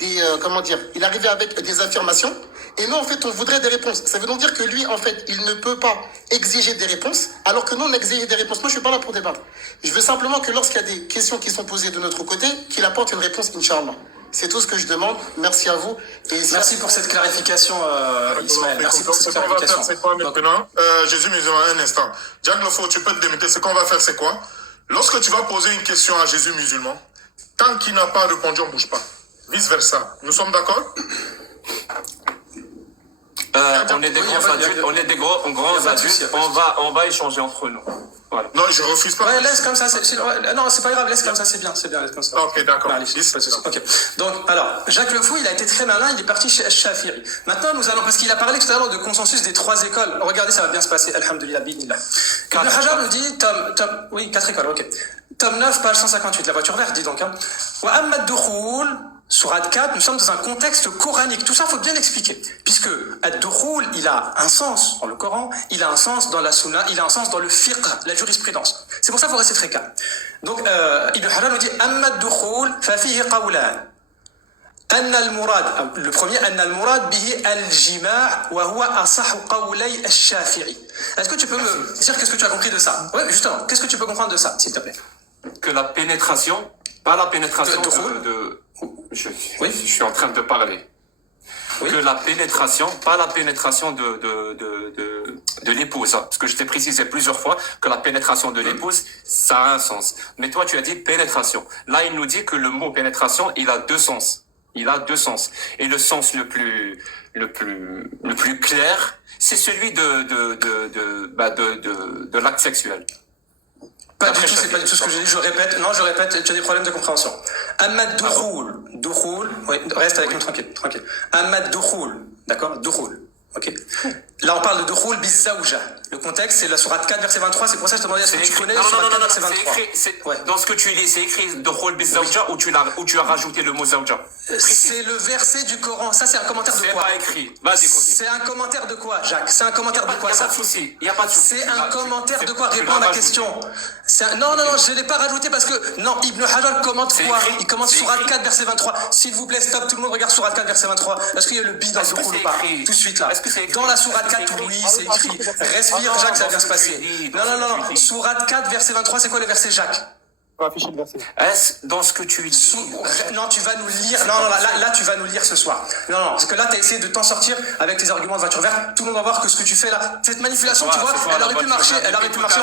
il arrivait avec des affirmations. Et nous, en fait, on voudrait des réponses. Ça veut donc dire que lui, en fait, il ne peut pas exiger des réponses, alors que nous, on exige des réponses. Moi, je suis pas là pour débattre. Je veux simplement que lorsqu'il y a des questions qui sont posées de notre côté, qu'il apporte une réponse, Inch'Allah. C'est tout ce que je demande. Merci à vous. Et Merci pour cette clarification, Ismaël. Merci pour Ce cette qu'on va clarification. faire, c'est quoi maintenant? Jésus musulman, un instant. Jack Lefaux, tu peux te démuter. Ce qu'on va faire, c'est quoi? Lorsque tu vas poser une question à Jésus musulman, tant qu'il n'a pas répondu, on ne bouge pas. Vice versa. Nous sommes d'accord? On est des grands adultes, grands adultes, on va échanger entre nous. Voilà. Non, je refuse pas. Ouais, laisse comme ça. Non, c'est pas grave, laisse comme ça, c'est bien, laisse comme ça. Ok, d'accord. Allez, pas de souci. Ok. Donc, alors, Jacques Le Fou, il a été très malin, il est parti chez Shafiri. Maintenant, nous allons, parce qu'il a parlé tout à l'heure de consensus des 3 écoles. Regardez, ça va bien se passer, alhamdoulilah, bidnillah. Ibn Hajar nous dit, oui, 4 écoles, ok. Tome 9, page 158, la voiture verte, dis donc, hein. Wa amma ad-dukhul, Sourate 4, nous sommes dans un contexte coranique. Tout ça, faut bien l'expliquer. Puisque ad-dukhul, il a un sens dans le Coran, il a un sens dans la Sunna, il a un sens dans le fiqh, la jurisprudence. C'est pour ça qu'il faut rester très calme. Donc, Ibn Hajar nous dit, amma ad-dukhul, fa fihi qawlan. أن المراد le premier أن المراد به الجماع وهو أصح قولي الشافعي. Est-ce que tu peux me dire qu'est-ce que tu as compris de ça? Ouais, justement. Qu'est-ce que tu peux comprendre de ça, s'il te plaît? Que la pénétration, pas la pénétration je suis en train de parler. Oui. Que la pénétration, pas la pénétration de l'épouse. Parce que je t'ai précisé plusieurs fois que la pénétration de l'épouse, ça a un sens. Mais toi, tu as dit pénétration. Là, il nous dit que le mot pénétration, il a 2 sens. Il a 2 sens. Et le sens le plus clair, c'est celui de l'acte sexuel. Pas du tout, c'est pas du tout ce que j'ai dit. Je répète, tu as des problèmes de compréhension. Ahmad Douroul, oui, reste avec nous tranquille. Ahmad Douroul, d'accord, Douroul. Ok. Là, on parle de Dukhul bizawja. Le contexte, c'est la sourate 4, verset 23. C'est pour ça que je te demandais est-ce que tu connais la sourate 4, verset 23. Dans ce que tu lis, c'est écrit Dukhul bizawja ou tu as rajouté le mot zawja? C'est le verset du Coran. Ça, c'est un commentaire de quoi? C'est pas écrit. Vas-y, continue. C'est un commentaire de quoi, Jacques? C'est un commentaire de quoi, ça? Il y a pas de souci. C'est un commentaire de quoi? Réponds à ma question. Non, je l'ai pas rajouté parce que, non, Ibn Hajar commente quoi? Il commente sourate 4, verset 23. S'il vous plaît, stop, tout le monde regarde sourate 4, verset 23. Est-ce qu'il y a le bid dans ce Dukhul ou pas? Tout de suite, là. Dans la sourate 4, oui, c'est écrit. Respire, Jacques, ça va bien se passer. Non. Sourate 4, verset 23, c'est quoi le verset, Jacques? Est-ce dans ce que tu dis? Non, tu vas nous lire. Non, là, tu vas nous lire ce soir. Non, parce que là, tu as essayé de t'en sortir avec tes arguments de voiture verte. Tout le monde va voir que ce que tu fais là, cette manipulation, tu vois, elle aurait pu marcher. Elle aurait pu marcher.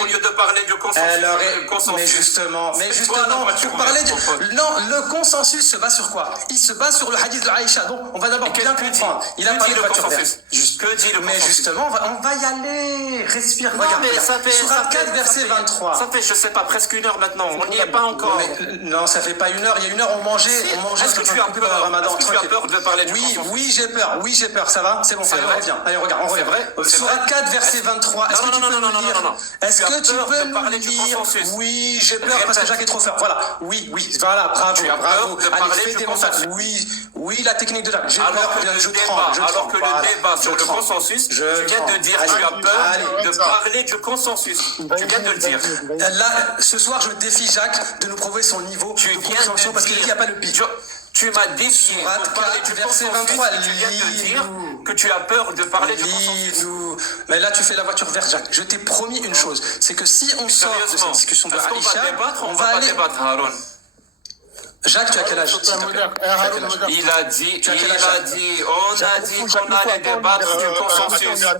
Au lieu de parler de consensus. Mais justement, pour parler de. Non, le consensus se base sur quoi? Il se base sur le hadith de Aïcha. Donc, on va d'abord bien comprendre. Il a parlé de voiture verte. Que dit le consensus? Mais justement, on va y aller. Respire, regarde. Sourate 4, verset 23. Ça fait, je sais pas, presque 1 heure maintenant. On n'y est pas encore. Non, ça fait pas 1 heure. Il y a 1 heure, on mangeait. Est-ce que tu as peur? Est-ce que tu as peur de parler du consensus? Oui, j'ai peur. Ça va? C'est bon, allez, on revient. Allez, regarde, on revient. Sourate 4, verset 23. Est-ce que tu peux nous lire? Est-ce que tu peux nous lire? Oui, j'ai peur parce que Jacques est trop fort. Voilà. Oui, voilà, bravo. Allez, fais des montages. Oui, la technique de Jacques. J'ai peur, je tremble. Alors que le débat sur le consensus, tu viens de dire que tu as peur de parler du consensus. Tu viens de le dire. Là, ce soir, je défie Jacques de nous prouver son niveau de compréhension parce qu'il n'y a pas le pitch. Tu m'as défié de parler du verset 23. Tu viens de dire que tu as peur de parler du consensus. Mais là, tu fais la voiture verte, Jacques. Je t'ai promis une chose, c'est que si on sort de cette discussion de Aïcha, on va aller débattre, Haroun. Jacques, tu as quel âge? Il a dit, on a dit qu'on allait débattre du consensus. Il vient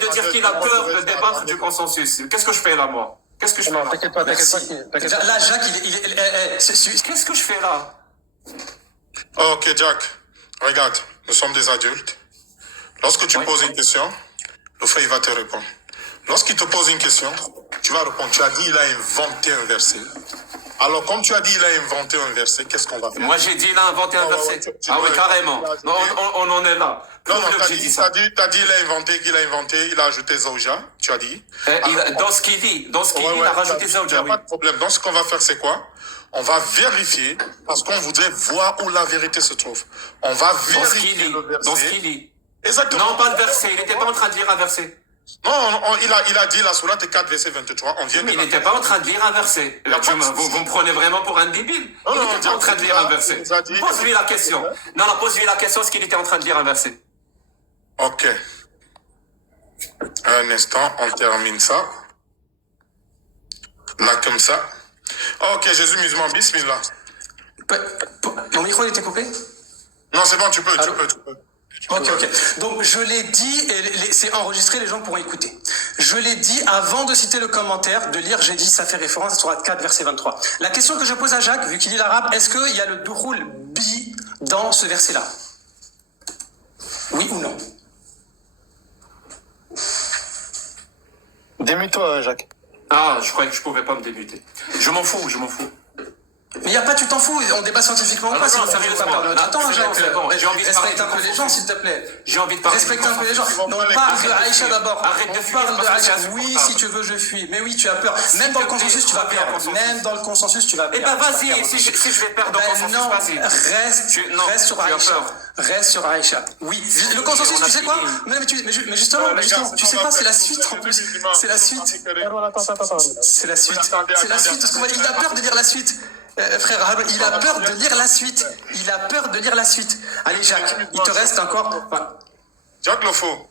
de dire qu'il a peur de débattre du consensus. Qu'est-ce que je fais là, moi? Qu'est-ce que je fais là? T'inquiète pas. Là, Jacques, qu'est-ce que je fais là? Ok, Jack. Regarde, nous sommes des adultes. Lorsque tu Oui. poses une question, le frère il va te répondre. Lorsqu'il te pose une question, tu vas répondre. Tu as dit il a inventé un verset. Alors, comme tu as dit il a inventé un verset, qu'est-ce qu'on va faire? Moi, j'ai dit, il a inventé un Ouais, ouais, verset. tu Ah oui, dois- carrément. tu Non, dois- on en est là. Non, non, Prouve-le que t'as j'ai dit, dit ça. t'as dit qu'il a inventé, il a ajouté Zawja, tu as dit. Dans ce qu'il dit, il a rajouté Il Zawja, n'y a oui. pas de problème. Donc, ce qu'on va faire, c'est quoi? On va vérifier, parce qu'on voudrait voir où la vérité se trouve. On va Dans ce qu'il vérifier lit. le verset. Dans ce qu'il lit. Exactement. Non, pas le verset. Il n'était pas en train de lire un verset. Non, il a dit la sourate 4, verset 23. On vient Mais de il n'était pas en train de lire un verset. Il y a pas de Vous me prenez vraiment pour un débile. Non, Il non, n'était pas en train de lire un verset. il nous a dit- Pose-lui la question. Non, pose-lui la question, est-ce qu'il était en train de lire un verset? Ok. Un instant, on termine ça. Là, comme ça. Ok, Jésus musulman, bismillah. Mon micro il était coupé? Non, c'est bon, tu peux. Ok. Donc je l'ai dit, et c'est enregistré, les gens pourront écouter. Je l'ai dit avant de citer le commentaire, de lire, j'ai dit, ça fait référence à Sourate 4, verset 23. La question que je pose à Jacques, vu qu'il lit l'arabe, est-ce qu'il y a le dukhul bi dans ce verset-là? Oui ou non? Démute-toi, Jacques. Ah, je croyais que je pouvais pas me débuter. Je m'en fous. Mais il n'y a pas, tu t'en fous, on débat scientifiquement ou Ah pas, non, sinon non, on va sérieusement. perdre notre Ah, temps, c'est bon, Jacques. c'est bon. J'ai envie de parler Respecte un du peu les gens, consensus. s'il te plaît. J'ai envie de parler. Respecte un peu les gens. vont Non, pas on les parle couper. de Aïcha d'abord. Arrête de On fuir parle de parce que Aïcha. c'est Oui, insupportable. si tu veux, je fuis. Mais oui, tu as peur. Même dans le te plaît, consensus, tu vas reviens au perdre. consensus. Même dans le consensus, tu vas Eh perdre. ben vas-y, si je vais perdre Ben au consensus, non, vas-y. reste sur tu as Aïcha. peur. Reste sur Aïcha. Oui, le consensus, on a tu sais quoi? fini. Mais justement, les gars, tu sais quoi? C'est la suite en plus. C'est la suite. C'est la suite. C'est la suite. Parce qu'on va dire, il a peur de lire la suite. Frère Haroun, il a peur de lire la suite. Il a peur de lire la suite. Allez, Jacques, il te reste encore. Enfin, Jacques Lefaux.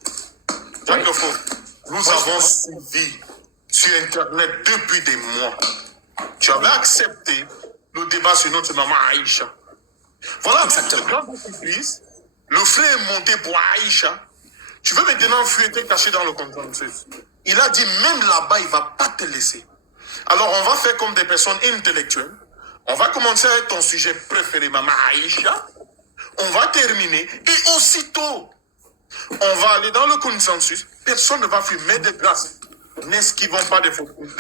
Nous avons suivi sur Internet depuis des mois. Tu avais accepté le débat sur notre maman Aïcha. Voilà, Exactement. le frère est monté pour Aïcha. Tu veux maintenant fuir, t'es caché dans le consensus. Il a dit, même là-bas, il ne va pas te laisser. Alors, on va faire comme des personnes intellectuelles. On va commencer avec ton sujet préféré, maman Aïcha. On va terminer. Et aussitôt, on va aller dans le consensus. Personne ne va fumer de grâce. N'esquivons pas des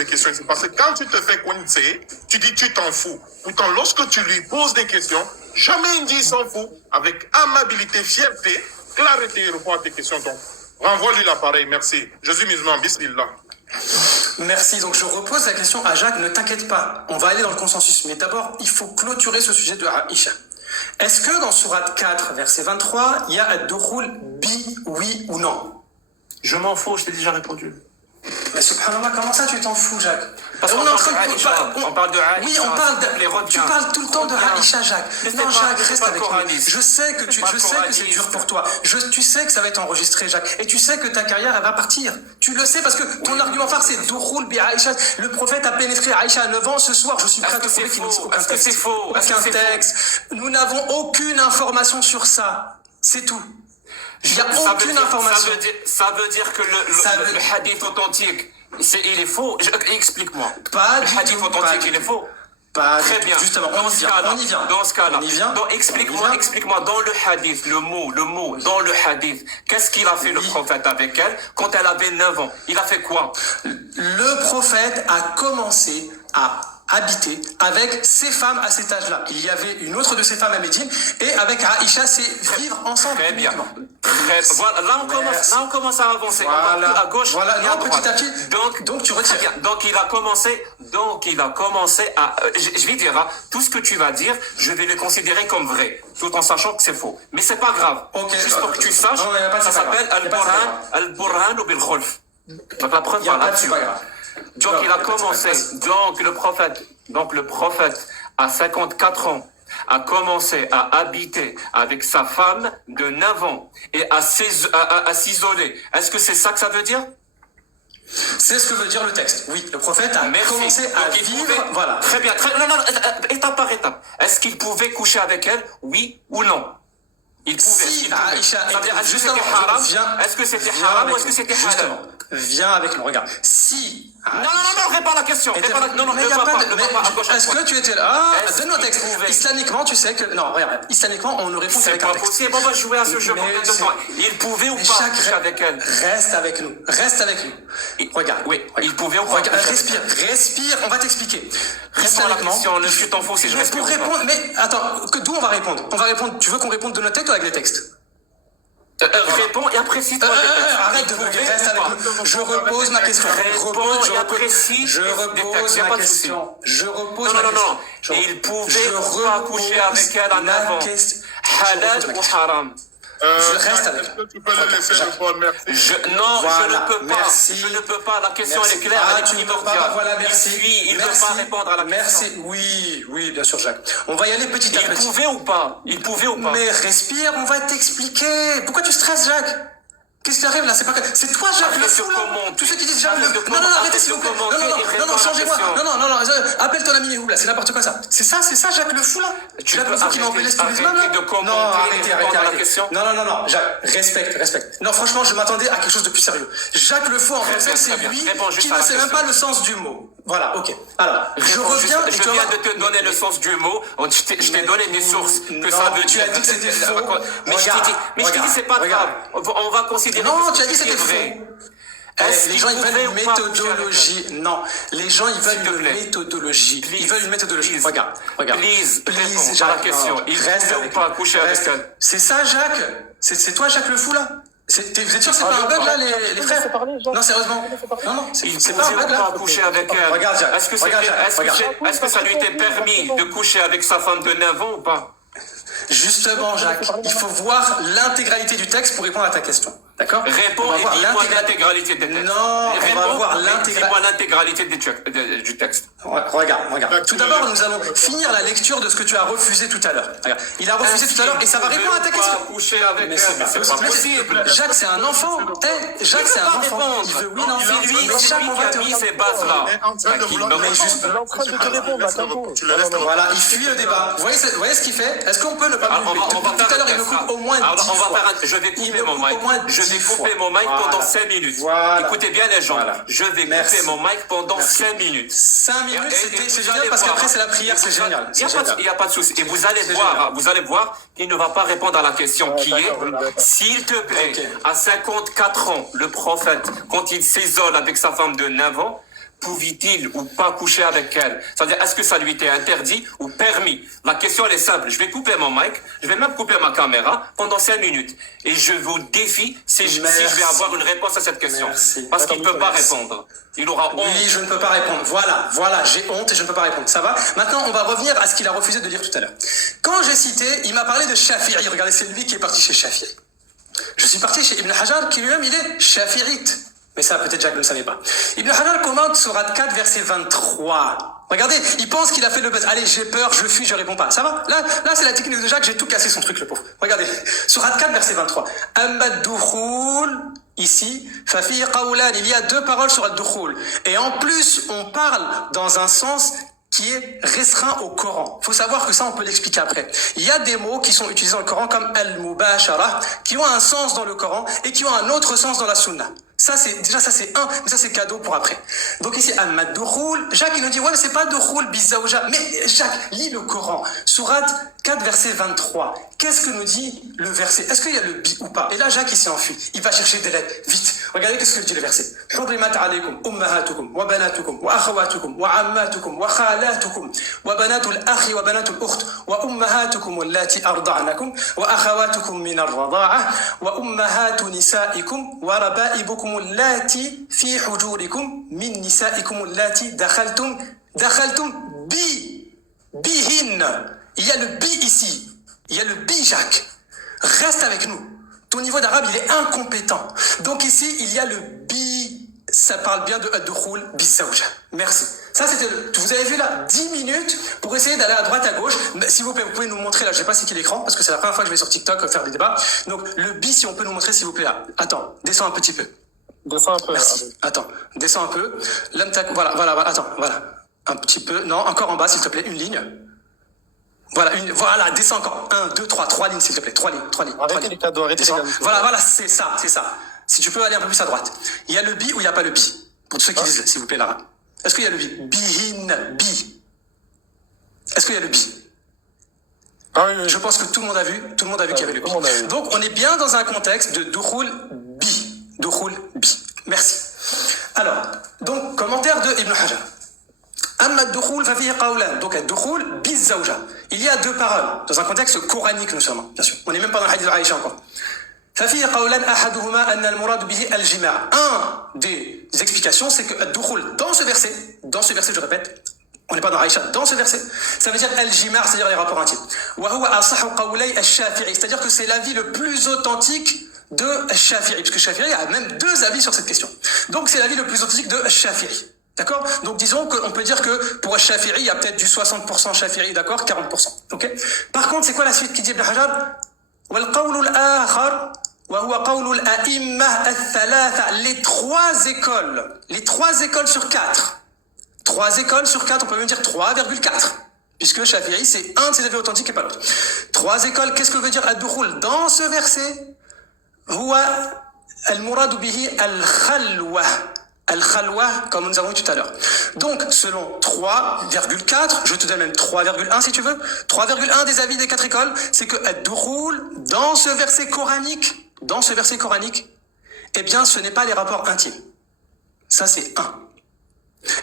questions. C'est parce que quand tu te fais coincer, tu dis tu t'en fous. Pourtant, lorsque tu lui poses des questions, jamais il dit il s'en fout. Avec amabilité, fierté, clarté, il répond à tes questions. Donc, renvoie-lui l'appareil. Merci. Jésus musulman, bismillah. merci. Donc, je repose la question à Jacques. Ne t'inquiète pas. On va aller dans le consensus. Mais d'abord, il faut clôturer ce sujet de Aïcha. Est-ce que dans Sourate 4, verset 23, il y a ad-dukhul bi, oui ou non? Je m'en fous, je t'ai déjà répondu. Mais subhanallah, comment ça tu t'en fous, Jacques? Parce qu'on est en parle train de Aïcha, on parle de Aïcha, Oui, on parle s'il te plaît, de. reviens. Tu parles tout le temps de Reviens. Aïcha, Jacques. Mais c'est Non, pas- Jacques, c'est reste pas avec nous. coraniste. Je sais que C'est pas c'est coraniste. dur pour toi. Tu sais que ça va être enregistré, Jacques. Et tu sais que ta carrière, elle va partir. Tu le sais parce que ton argument phare, c'est Dukhul bi Aïcha. Le prophète a pénétré Aïcha à 9 ans. Ce soir, je suis prêt à te Est-ce que prouver c'est qu'il n'existe faux? aucun Est-ce que texte. c'est faux? Est-ce que Aucun c'est faux? texte. Nous n'avons aucune information sur ça. C'est tout. Il n'y a aucune information. Ça veut dire que Ça veut- le hadith authentique, il est faux. Explique-moi. Pas Le du hadith tout, pas authentique, du il est tout. faux. Pas Très du bien. tout. Justement, on y vient. Dans ce cas-là. On y vient. Donc, On y explique-moi, dans le hadith, le mot, dans le hadith, qu'est-ce qu'il a fait le Oui. prophète avec elle quand elle avait 9 ans? Il a fait quoi? Le prophète a commencé à habiter avec ses femmes à cet âge-là. Il y avait une autre de ses femmes à Médine et avec Aïcha, c'est vivre ensemble. Très bien. uniquement. Voilà, là on commence à avancer. On va Voilà. plus à gauche, Voilà. ni à Non, droite. petit à petit. Donc, tu retires. Très bien. Donc il a commencé à. Je vais dire, hein, tout ce que tu vas dire, je vais le considérer comme vrai, tout en sachant que c'est faux. Mais c'est pas grave. Ok. Juste pour que tu saches, Non, y a pas de ça c'est pas s'appelle grave. Y a pas de c'est pas Al-Burhan ou Bil-Kholf. Donc la preuve Il y a va pas de là-dessus. c'est pas grave. Donc Non, il y a a pas de c'est pas commencé, grave. donc le prophète à 54 ans a commencé à habiter avec sa femme de 9 ans et à s'isoler. Est-ce que c'est ça que ça veut dire? C'est ce que veut dire le texte. Oui, le prophète a Merci. commencé à Donc, il vivre. pouvait- Voilà. Très bien. Non, étape par étape. Est-ce qu'il pouvait coucher avec elle? Oui ou non? Il pouvait. Si il pouvait. Aïcha Ça veut dire, est-ce que justement, c'était haram? viens- Est-ce que c'était viens haram ou avec est-ce que nous. c'était halal? Justement, viens avec nous, regarde. Si Non, réponds à la question. Non, mais ne y a va pas pas, de- ne mais va pas à gauche à est-ce droite. que tu étais là? Ah, Est-ce donne-nous un qu'il texte. pouvait- Islamiquement, tu sais que. Non, regarde. Islamiquement, on ne répond C'est qu'avec un pas texte. possible. On va jouer à ce jeu Mais combien de c'est- temps? Il pouvait ou Mais pas chaque- coucher avec elle? Reste avec nous. Reste avec nous. Regarde. Oui, regarde. il pouvait ou pas Regarde, coucher respire, respire, on va t'expliquer. Réponds à la Islamiquement. question. Ne suis t'en fous si je Mais respire pour ou pas. répondre, mais attends, d'où on va répondre? On va répondre. Tu veux qu'on réponde de notre tête ou avec les textes? Réponds et apprécie toi. Arrête de bugger, reste avec nous. Je repose ma question. Réponds et apprécie Je des repose textes, y a ma pas de souci. question. Je repose Non, ma non, question. non. Je- Et il pouvait je ou pas coucher avec elle en repose avant. ma question. Halal Je repose ma ou question. haram? Je reste avec. Est-ce que tu peux le laisser répondre? Merci. Non, Voilà, je ne peux pas. merci. Je ne peux pas. La question Merci. elle est claire, Ah, elle est tu ne peux pas, primordiale. voilà, merci. Il ne Merci. peut pas répondre à la Merci. question. Oui, bien sûr, Jacques. On va y aller petit à Il petit. pouvait ou pas? Il pouvait ou pas? Mais respire, on va t'expliquer. Pourquoi tu stresses, Jacques? Qu'est-ce qui arrive là? C'est pas que... C'est toi, Jacques, Arrête le de fou là. commenter. Tous ceux qui disent Jacques Arrête le. de Non, non, arrêtez commenter s'il vous plaît. et Non, réponds à la changez-moi. question. Non, appelle ton ami Yehoula, c'est n'importe quoi ça. C'est ça, Jacques le fou là. Tu Jacques peux le fou qui arrêter- m'empêche tous les imams là. arrêter de commenter Non, et arrêtez, répondre à la question. Non, Jacques, respecte. Non, franchement, je m'attendais à quelque chose de plus sérieux. Jacques le fou, en fait, c'est bien. lui Réponds juste qui à ne la sait même question. pas le sens du mot. Voilà, ok. Alors, je Réponds reviens juste- et tu je vas viens voir- de te donner le sens du mot. Je t'ai donné des sources que non, ça veut tu dire. as dit que c'était faux. Mais je t'ai dit, c'est pas grave. On va considérer Non, que tu as dit que c'est c'était vrai. faux. Est-ce Les qu'il gens, ils pouvait veulent une ou pas coucher méthodologie. Non, les gens, ils S'il veulent te une plaît. méthodologie. Please. Ils veulent une méthodologie. Please. Regarde. Please, réponds à la Jacques. question. Non, Il reste pouvait ou avec pas nous. coucher avec Reste. elle? C'est ça, Jacques? C'est toi, Jacques le fou, là? Vous êtes sûr que c'est pas un bug, là, les frères? Non, sérieusement. Non, Il c'est pouvait pas un ou bug, là? pas coucher avec elle? Regarde, Jacques. Est-ce que Regarde, Jacques. est-ce que ça lui était permis de coucher avec sa femme de 9 ans ou pas? Justement, Jacques, il faut voir l'intégralité du texte pour répondre à ta question. D'accord? Réponds On va et voir dis-moi l'intégralité des textes. Non, on va Réponds voir et l'intégralité. dis-moi l'intégralité du texte. Regarde. Tout d'abord, nous allons finir la lecture de ce que tu as refusé tout à l'heure. Regarde. Il a refusé tout à l'heure et ça va répondre à ta question. Coucher avec elle, c'est c'est pas possible. Jacques, c'est un enfant. Jacques, c'est un enfant. Il veut, oui, non, C'est lui mais Jacques, on va qui a mis te... ces bases-là. Il est en train de vouloir mais juste- répondre. en train de te répondre, Laisse-le attends. répondre. Tu le laisses répondre. Voilà, il fuit le débat. Vous voyez ce qu'il fait? Est-ce qu'on peut ne pas me Alors, couper? on va Depuis tout à l'heure, il me faire coupe au moins 10 alors, fois. je vais Il couper me mon coupe au mic. moins Je vais 10 couper fois. mon mic pendant Voilà. 5 minutes. Voilà. Écoutez bien les gens. Voilà. Je vais Merci. couper mon mic pendant Merci. 5 minutes. 5 minutes, Et c'est vous génial allez parce voir. qu'après, c'est la prière, c'est génial. Il n'y a pas de souci. Et vous allez C'est voir, génial. vous allez voir qu'il ne va pas répondre à la question qui est, d'accord. s'il te plaît, Ok. à 54 ans, le prophète, quand il s'isole avec sa femme de 9 ans, pouvait-il ou pas coucher avec elle? C'est-à-dire, est-ce que ça lui était interdit ou permis? La question, elle est simple. Je vais couper mon mic, je vais même couper ma caméra pendant 5 minutes. Et je vous défie si je vais avoir une réponse à cette question. Merci. Parce qu'il ne peut pas Merci. répondre. Il aura honte. Oui, je ne peux pas répondre. Voilà, j'ai honte et je ne peux pas répondre. Ça va? Maintenant, on va revenir à ce qu'il a refusé de lire tout à l'heure. Quand j'ai cité, il m'a parlé de Shafi'i. Regardez, c'est lui qui est parti chez Shafi'i. Je suis parti chez Ibn Hajar, qui lui-même, il est Shafi'ite. Mais ça, peut-être Jacques ne le savait pas. Ibn Hajar commente Surat 4, verset 23. Regardez, il pense qu'il a fait le buzz. Allez, j'ai peur, je fuis, je réponds pas. Ça va? Là, c'est la technique de Jacques, j'ai tout cassé son truc, le pauvre. Regardez. Surat 4, verset 23. Amma dukhul, ici, fafi qawlan. Il y a 2 paroles sur ad-dukhul. Et en plus, on parle dans un sens qui est restreint au Coran. Faut savoir que ça, on peut l'expliquer après. Il y a des mots qui sont utilisés dans le Coran comme al-mubashara, qui ont un sens dans le Coran et qui ont un autre sens dans la Sunna. Ça, c'est un, mais ça, c'est cadeau pour après. Donc ici, Ahmad Dukhul, Jacques, il nous dit, ouais, mais c'est pas Dukhul bizawja. Mais Jacques, lis le Coran. Surat 4, verset 23. Qu'est-ce que nous dit le verset? Est-ce qu'il y a le bi ou pas? Et là, Jacques, il s'est enfui. Il va chercher des lettres. Vite. Regardez qu'est-ce que dit le verset. حرمت عليكم أمهاتكم وبناتكم وأخواتكم وعماتكم وخالاتكم وبنات الأخ وبنات الأخت وأمهاتكم اللاتي أرضعنكم وأخواتكم من الرضاعة وأمهات نسائكم وربائبكم اللاتي في حجوركم من نسائكم اللاتي دخلتم بهن. Il y a le bi ici. Il y a le bi, Jacques. Reste avec nous. Ton niveau d'arabe, il est incompétent. Donc ici, il y a le bi. Ça parle bien de ad-dukhul bis-zawja. Merci. Ça, c'était vous avez vu là, 10 minutes pour essayer d'aller à droite, à gauche. Mais s'il vous plaît, vous pouvez nous montrer là, je sais pas c'est qui l'écran, parce que c'est la première fois que je vais sur TikTok faire des débats. Donc, le bi, si on peut nous montrer, s'il vous plaît là. Attends, descends un petit peu. Descends un peu. Merci. Attends, descends un peu. Voilà, attends, voilà. Un petit peu. Non, encore en bas, s'il te plaît, une ligne. Voilà, descends encore. 1, 2, 3, 3 lignes, s'il te plaît. 3 lignes. Arrêtez les cadeaux, arrêtez les Descends. cadeaux. Voilà, c'est ça. Si tu peux aller un peu plus à droite. Il y a le bi ou il n'y a pas le bi? Pour ceux qui disent, s'il vous plaît, l'arabe. Est-ce qu'il y a le bi? Bihin, bi. Est-ce qu'il y a le bi? Ah oui. Je pense que tout le monde a vu qu'il y avait le bi. Donc, on est bien dans un contexte de dukhul bi. Dukhul bi. Merci. Alors, donc, commentaire de Ibn Hajar. Amma ad-dukhul fa fihi qawlan. Donc, ad-dukhul biz-zawja. Il y a deux paroles dans un contexte coranique, nous sommes, bien sûr. On n'est même pas dans le hadith de Aïcha encore. ففي قولا أحدهما أن المراد به الجماع. Un des explications, c'est que ad-dukhul, dans ce verset, je répète, on n'est pas dans Aïcha, dans ce verset, ça veut dire al-jima', c'est-à-dire les rapports intimes. وهو أصح قولي الشافعي, c'est-à-dire que c'est l'avis le plus authentique de Shafi'i, parce que Shafi'i a même deux avis sur cette question. Donc c'est l'avis le plus authentique de Shafi'i. D'accord? Donc disons qu'on peut dire que pour Shafi'i, il y a peut-être du 60% Shafi'i, d'accord? 40%. Ok? Par contre, c'est quoi la suite qui dit Ibn Hajar? وَالْقَوْلُ الْآخَرُ وَهُوَ قَوْلُ الْأَئِمَّةِ الثَّلَاثَةِ. Les trois écoles sur 4. 3 écoles sur 4, on peut même dire 3,4. Puisque Shafi'i, c'est un de ses avis authentiques et pas l'autre. 3 écoles, qu'est-ce que veut dire ad-dukhul dans ce verset? هو المراد به الخلوة. Al-Khalwa, comme nous avons dit tout à l'heure. Donc, selon 3,4, je te donne même 3,1 si tu veux, 3,1 des avis des 4 écoles, c'est que ad-dukhul, dans ce verset coranique, eh bien, ce n'est pas les rapports intimes. Ça, c'est 1.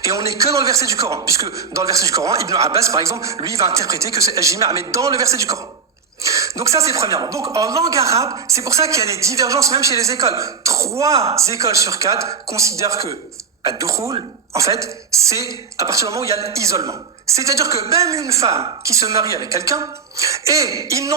Et on n'est que dans le verset du Coran, puisque dans le verset du Coran, Ibn Abbas, par exemple, lui, va interpréter que c'est al-jima', mais dans le verset du Coran. Donc ça, c'est premièrement. Donc en langue arabe, c'est pour ça qu'il y a des divergences même chez les écoles. 3 écoles sur 4 considèrent que ad-dukhul, en fait, c'est à partir du moment où il y a l'isolement. C'est-à-dire que même une femme qui se marie avec quelqu'un, et ils ne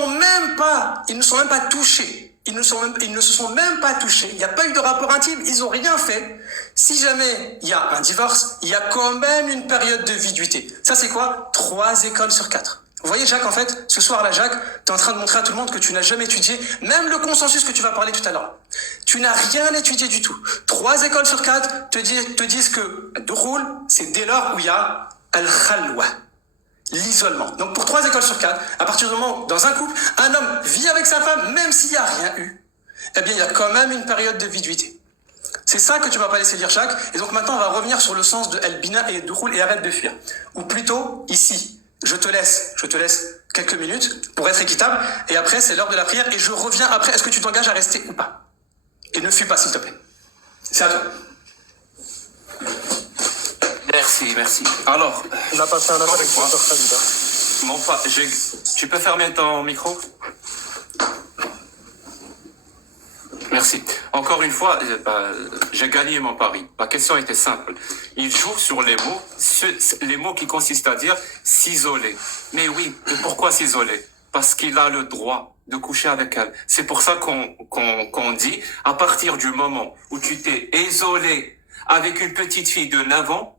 sont même pas touchés. Ils ne se sont même pas touchés. Il n'y a pas eu de rapport intime. Ils n'ont rien fait. Si jamais il y a un divorce, il y a quand même une période de viduité. Ça, c'est quoi? 3 écoles sur 4. Vous voyez, Jacques, en fait, ce soir-là, Jacques, tu es en train de montrer à tout le monde que tu n'as jamais étudié, même le consensus que tu vas parler tout à l'heure. Tu n'as rien étudié du tout. 3 écoles sur 4 te disent que ad-dukhul, c'est dès lors où il y a al-khalwa, l'isolement. Donc pour 3 écoles sur 4, à partir du moment où, dans un couple, un homme vit avec sa femme, même s'il n'y a rien eu, eh bien, il y a quand même une période de viduité. C'est ça que tu vas pas laisser lire, Jacques. Et donc maintenant, on va revenir sur le sens de al-bina et ad-dukhul et arrête de fuir. Ou plutôt, ici. Je te laisse quelques minutes pour être équitable, et après c'est l'heure de la prière, et je reviens après. Est-ce que tu t'engages à rester ou pas? Et ne fuis pas, s'il te plaît. C'est à toi. Merci. Alors, On a passé un appel avec fois, le docteur Khalid. tu peux fermer ton micro? Merci. Encore une fois, j'ai gagné mon pari. La question était simple. Il joue sur les mots qui consistent à dire s'isoler. Mais oui, et pourquoi s'isoler? Parce qu'il a le droit de coucher avec elle. C'est pour ça qu'on dit, à partir du moment où tu t'es isolé avec une petite fille de 9 ans,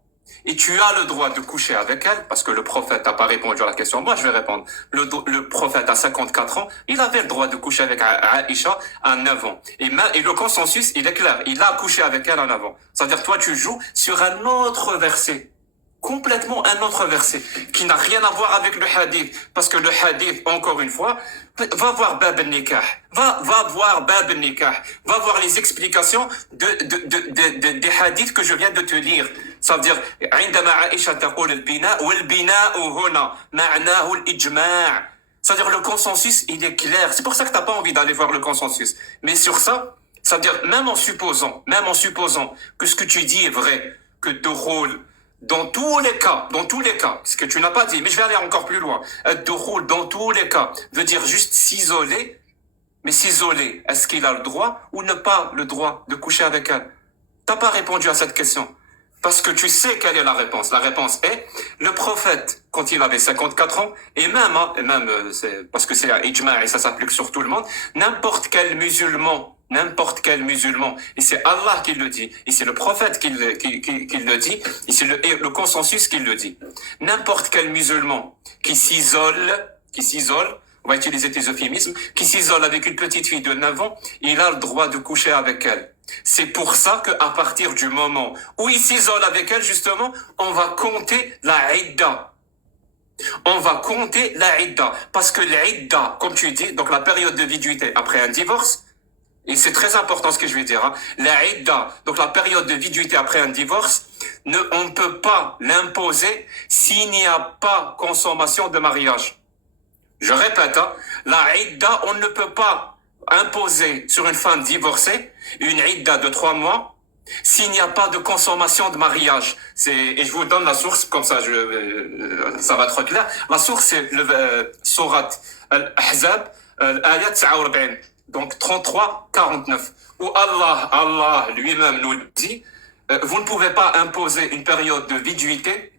et tu as le droit de coucher avec elle, parce que le prophète n'a pas répondu à la question. Moi, je vais répondre. Le prophète a 54 ans, il avait le droit de coucher avec Aïcha à 9 ans. Et le consensus, il est clair. Il a couché avec elle à 9 ans. C'est-à-dire, toi, tu joues sur un autre verset. Complètement un autre verset, qui n'a rien à voir avec le hadith. Parce que le hadith, encore une fois, va voir Bab al-Nikah. Va voir Bab al-Nikah. Va voir les explications des hadiths que je viens de te lire. Ça veut dire, عندما عائشة تقول البناء والبناء هنا معناه الإجماع. C'est-à-dire, le consensus, il est clair. C'est pour ça que t'as pas envie d'aller voir le consensus. Mais sur ça, ça veut dire, même en supposant que ce que tu dis est vrai, que dukhul, dans tous les cas, ce que tu n'as pas dit, mais je vais aller encore plus loin. Dukhul, dans tous les cas, veut dire juste s'isoler. Mais s'isoler, est-ce qu'il a le droit ou ne pas le droit de coucher avec elle? T'as pas répondu à cette question. Parce que tu sais quelle est la réponse. La réponse est, le prophète, quand il avait 54 ans, et même parce que c'est un ijma' et ça s'applique sur tout le monde, n'importe quel musulman, et c'est Allah qui le dit, et c'est le prophète qui le dit, et c'est le consensus qui le dit. N'importe quel musulman qui s'isole, on va utiliser tes euphémismes, qui s'isole avec une petite fille de 9 ans, il a le droit de coucher avec elle. C'est pour ça qu'à partir du moment où il s'isole avec elle, justement, on va compter la idda. on va compter la idda. Parce que la idda, comme tu dis, donc la période de viduité après un divorce, et c'est très important ce que je vais dire, hein, la idda, donc la période de viduité après un divorce, on ne peut pas l'imposer s'il n'y a pas consommation de mariage. Je répète, hein, la idda, on ne peut pas imposer sur une femme divorcée une idda de 3 mois s'il n'y a pas de consommation de mariage. Et je vous donne la source, comme ça ça va être clair. La source, c'est le Surat Al-Ahzab, ayat 49, donc 33-49, où Allah lui-même nous dit, vous ne pouvez pas imposer une période de viduité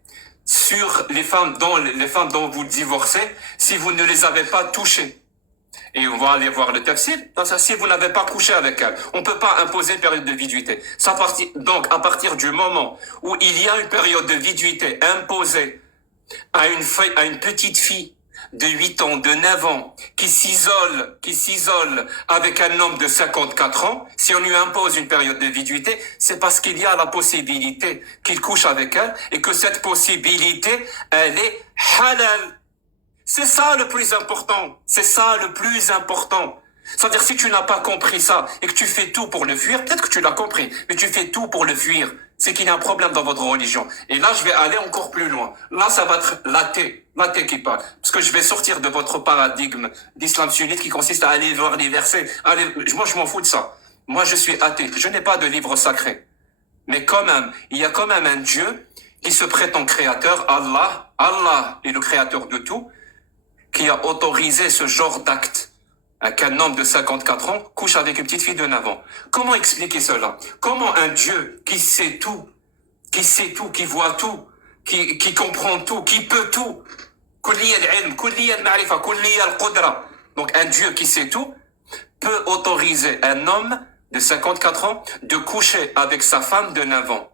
sur les femmes dont vous divorcez si vous ne les avez pas touchées. Et on va aller voir le tafsir. Si vous n'avez pas couché avec elle, on ne peut pas imposer une période de viduité. Donc, à partir du moment où il y a une période de viduité imposée à une petite fille de 8 ans, de 9 ans, qui s'isole avec un homme de 54 ans, si on lui impose une période de viduité, c'est parce qu'il y a la possibilité qu'il couche avec elle et que cette possibilité, elle est halal. C'est ça le plus important. C'est ça le plus important. C'est-à-dire, si tu n'as pas compris ça et que tu fais tout pour le fuir, peut-être que tu l'as compris, mais tu fais tout pour le fuir, c'est qu'il y a un problème dans votre religion. Et là, je vais aller encore plus loin. Là, ça va être l'athée qui parle. Parce que je vais sortir de votre paradigme d'islam sunnite qui consiste à aller voir les versets. Moi, je m'en fous de ça. Moi, je suis athée. Je n'ai pas de livre sacré. Mais quand même, il y a quand même un Dieu qui se prétend créateur, Allah. Allah est le créateur de tout, qui a autorisé ce genre d'acte. Qu'un homme de 54 ans couche avec une petite fille de 9 ans. Comment expliquer cela? Comment un Dieu qui sait tout, qui voit tout, qui comprend tout, qui peut tout, donc un Dieu qui sait tout, peut autoriser un homme de 54 ans de coucher avec sa femme de 9 ans?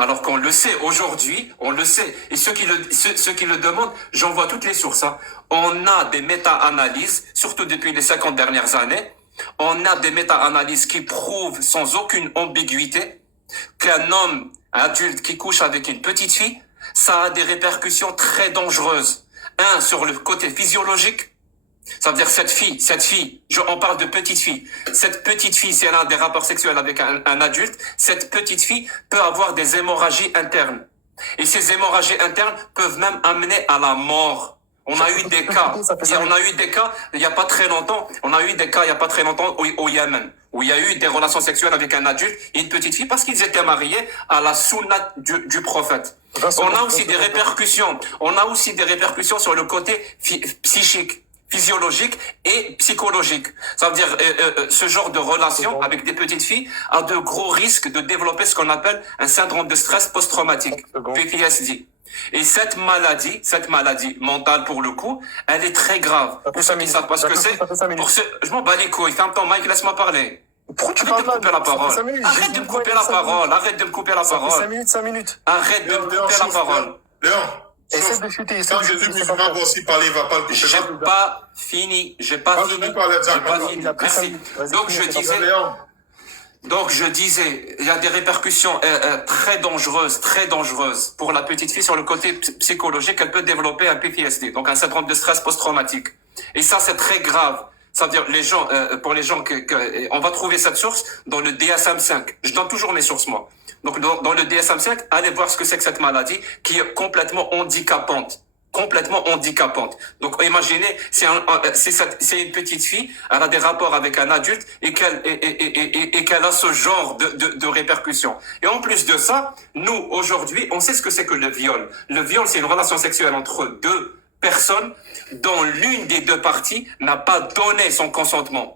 Alors qu'on le sait aujourd'hui, on le sait. Et ceux qui le demandent, j'en vois toutes les sources. Hein. On a des méta-analyses, surtout depuis les 50 dernières années, on a des méta-analyses qui prouvent sans aucune ambiguïté qu'un homme adulte qui couche avec une petite fille, ça a des répercussions très dangereuses. Un, sur le côté physiologique. Ça veut dire cette fille, on parle de petite fille. Cette petite fille, si elle a des rapports sexuels avec un adulte, cette petite fille peut avoir des hémorragies internes. Et ces hémorragies internes peuvent même amener à la mort. On a eu des cas, il y a pas très longtemps, au Yémen, où il y a eu des relations sexuelles avec un adulte et une petite fille parce qu'ils étaient mariés à la sunnah du prophète. On a aussi des répercussions sur le côté psychique, physiologique et psychologique. Ça veut dire ce genre de relation avec des petites filles a de gros risques de développer ce qu'on appelle un syndrome de stress post-traumatique, PTSD. Et cette maladie mentale pour le coup, elle est très grave. Pour ceux qui savent pas ce que c'est, je m'en bats les couilles, ferme ton mic, laisse-moi parler. Pourquoi tu Arrête de me parles couper la parole. Arrête de me couper la parole. Arrête de me couper la parole. 5 minutes. Arrête de me couper la parole. Léon, Essaie de chuter. quand Jésus musulman va aussi parler, il va pas le couper. J'ai pas fini. J'ai pas fini. Merci. Donc je disais, il y a des répercussions très dangereuses pour la petite fille sur le côté psychologique. Elle peut développer un PTSD, donc un syndrome de stress post-traumatique. Et ça, c'est très grave. Ça veut dire pour les gens on va trouver cette source dans le DSM-5. Je donne toujours mes sources, moi. Donc dans le DSM-5, allez voir ce que c'est que cette maladie qui est complètement handicapante. Donc imaginez, c'est une petite fille, elle a des rapports avec un adulte et qu'elle a ce genre de répercussions. Et en plus de ça, nous aujourd'hui, on sait ce que c'est que le viol. Le viol, c'est une relation sexuelle entre deux personnes dont l'une des deux parties n'a pas donné son consentement.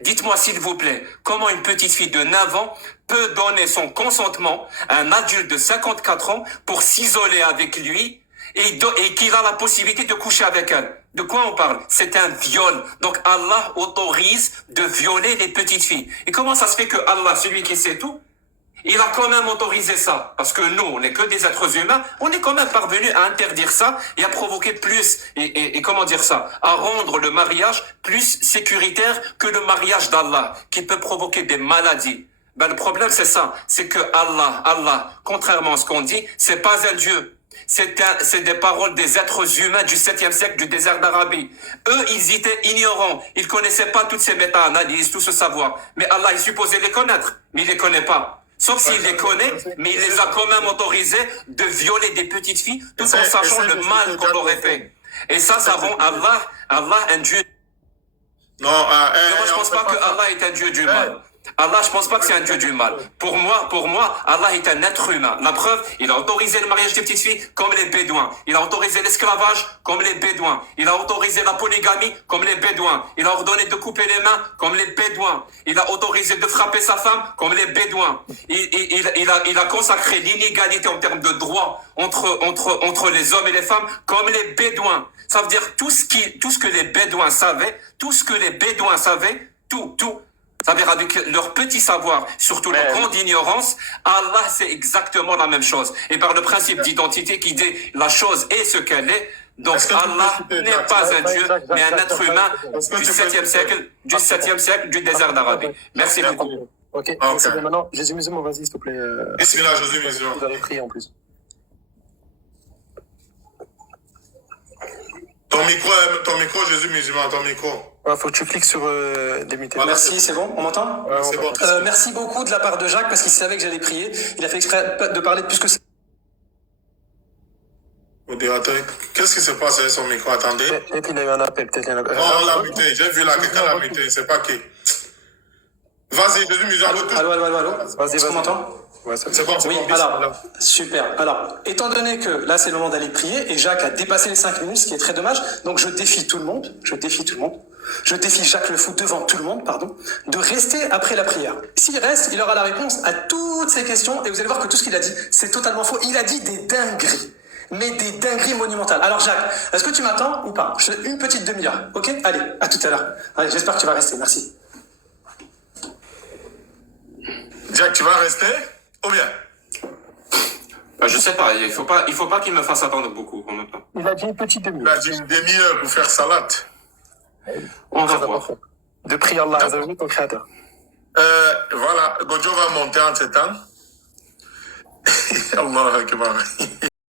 Dites-moi s'il vous plaît, comment une petite fille de 9 ans peut donner son consentement à un adulte de 54 ans pour s'isoler avec lui et qu'il a la possibilité de coucher avec elle? De quoi on parle? C'est un viol. Donc Allah autorise de violer les petites filles. Et comment ça se fait que Allah, celui qui sait tout, il a quand même autorisé ça? Parce que nous, on n'est que des êtres humains, on est quand même parvenu à interdire ça et à provoquer plus, à rendre le mariage plus sécuritaire que le mariage d'Allah, qui peut provoquer des maladies. Le problème, c'est ça, c'est que Allah, contrairement à ce qu'on dit, c'est pas un Dieu c'est des paroles des êtres humains du 7e siècle du désert d'Arabie. Eux, ils étaient ignorants. Ils connaissaient pas toutes ces méta-analyses, tout ce savoir. Mais Allah, il supposait les connaître, mais il les connaît pas. Sauf s'il les connaît, mais il les a quand même autorisés de violer des petites filles, tout en sachant le mal qu'on aurait fait. Et ça rend Allah un Dieu. Non, Moi, je pense pas que Allah est un Dieu du mal. Allah, je pense pas que c'est un Dieu du mal. Pour moi, Allah est un être humain. La preuve, il a autorisé le mariage des petites filles comme les Bédouins. Il a autorisé l'esclavage comme les Bédouins. Il a autorisé la polygamie comme les Bédouins. Il a ordonné de couper les mains comme les Bédouins. Il a autorisé de frapper sa femme comme les Bédouins. Il a consacré l'inégalité en termes de droits entre les hommes et les femmes comme les Bédouins. Ça veut dire tout ce que les Bédouins savaient, tout. Ça veut dire avec leur petit savoir, surtout leur grande ignorance, Allah c'est exactement la même chose. Et par le principe d'identité qui dit la chose est ce qu'elle est, donc Allah n'est pas un Dieu, mais un être humain du 7e siècle du désert d'Arabie. Merci beaucoup. Ok, c'est bien maintenant. Jésus musulman, vas-y, s'il te plaît. Bismillah, Jésus musulman. Vous allez prier en plus. Ton micro, Jésus musulman, ton micro. Ouais, faut que tu cliques sur démuter. Merci, c'est bon, on m'entend? Ouais, C'est bon. Merci beaucoup de la part de Jacques parce qu'il savait que j'allais prier. Il a fait exprès de parler de plus que ça. Modérateur, qu'est-ce qui se passe avec son micro? Attendez. Peut-être qu'il a eu un appel. Non, on l'a muté. J'ai vu là, quelqu'un l'a muté. C'est pas qui. Vas-y, Jésus musulman. Allô. Vas-y, Est-ce qu'on m'entend? Ouais, c'est C'est bon, c'est Oui, bon. alors, super. Alors, étant donné que là, c'est le moment d'aller prier, et Jacques a dépassé les 5 minutes, ce qui est très dommage, donc je défie tout le monde, je défie Jacques le Fou devant tout le monde, de rester après la prière. S'il reste, il aura la réponse à toutes ces questions, et vous allez voir que tout ce qu'il a dit, c'est totalement faux. Il a dit des dingueries, mais des dingueries monumentales. Alors Jacques, est-ce que tu m'attends ou pas? Je te donne une petite demi-heure, ok? Allez, à tout à l'heure. Allez, j'espère que tu vas rester, merci. Jack, tu vas rester? Ou bien? Je sais pas, il faut pas qu'il me fasse attendre beaucoup en même temps. Il a dit une petite Il demi-heure. a dit une demi-heure pour faire salade. On va Très voir. important. De prier Allah Azza wa Jalla, ton créateur. Voilà, Gojo va monter en ce temps. Allah Akbar.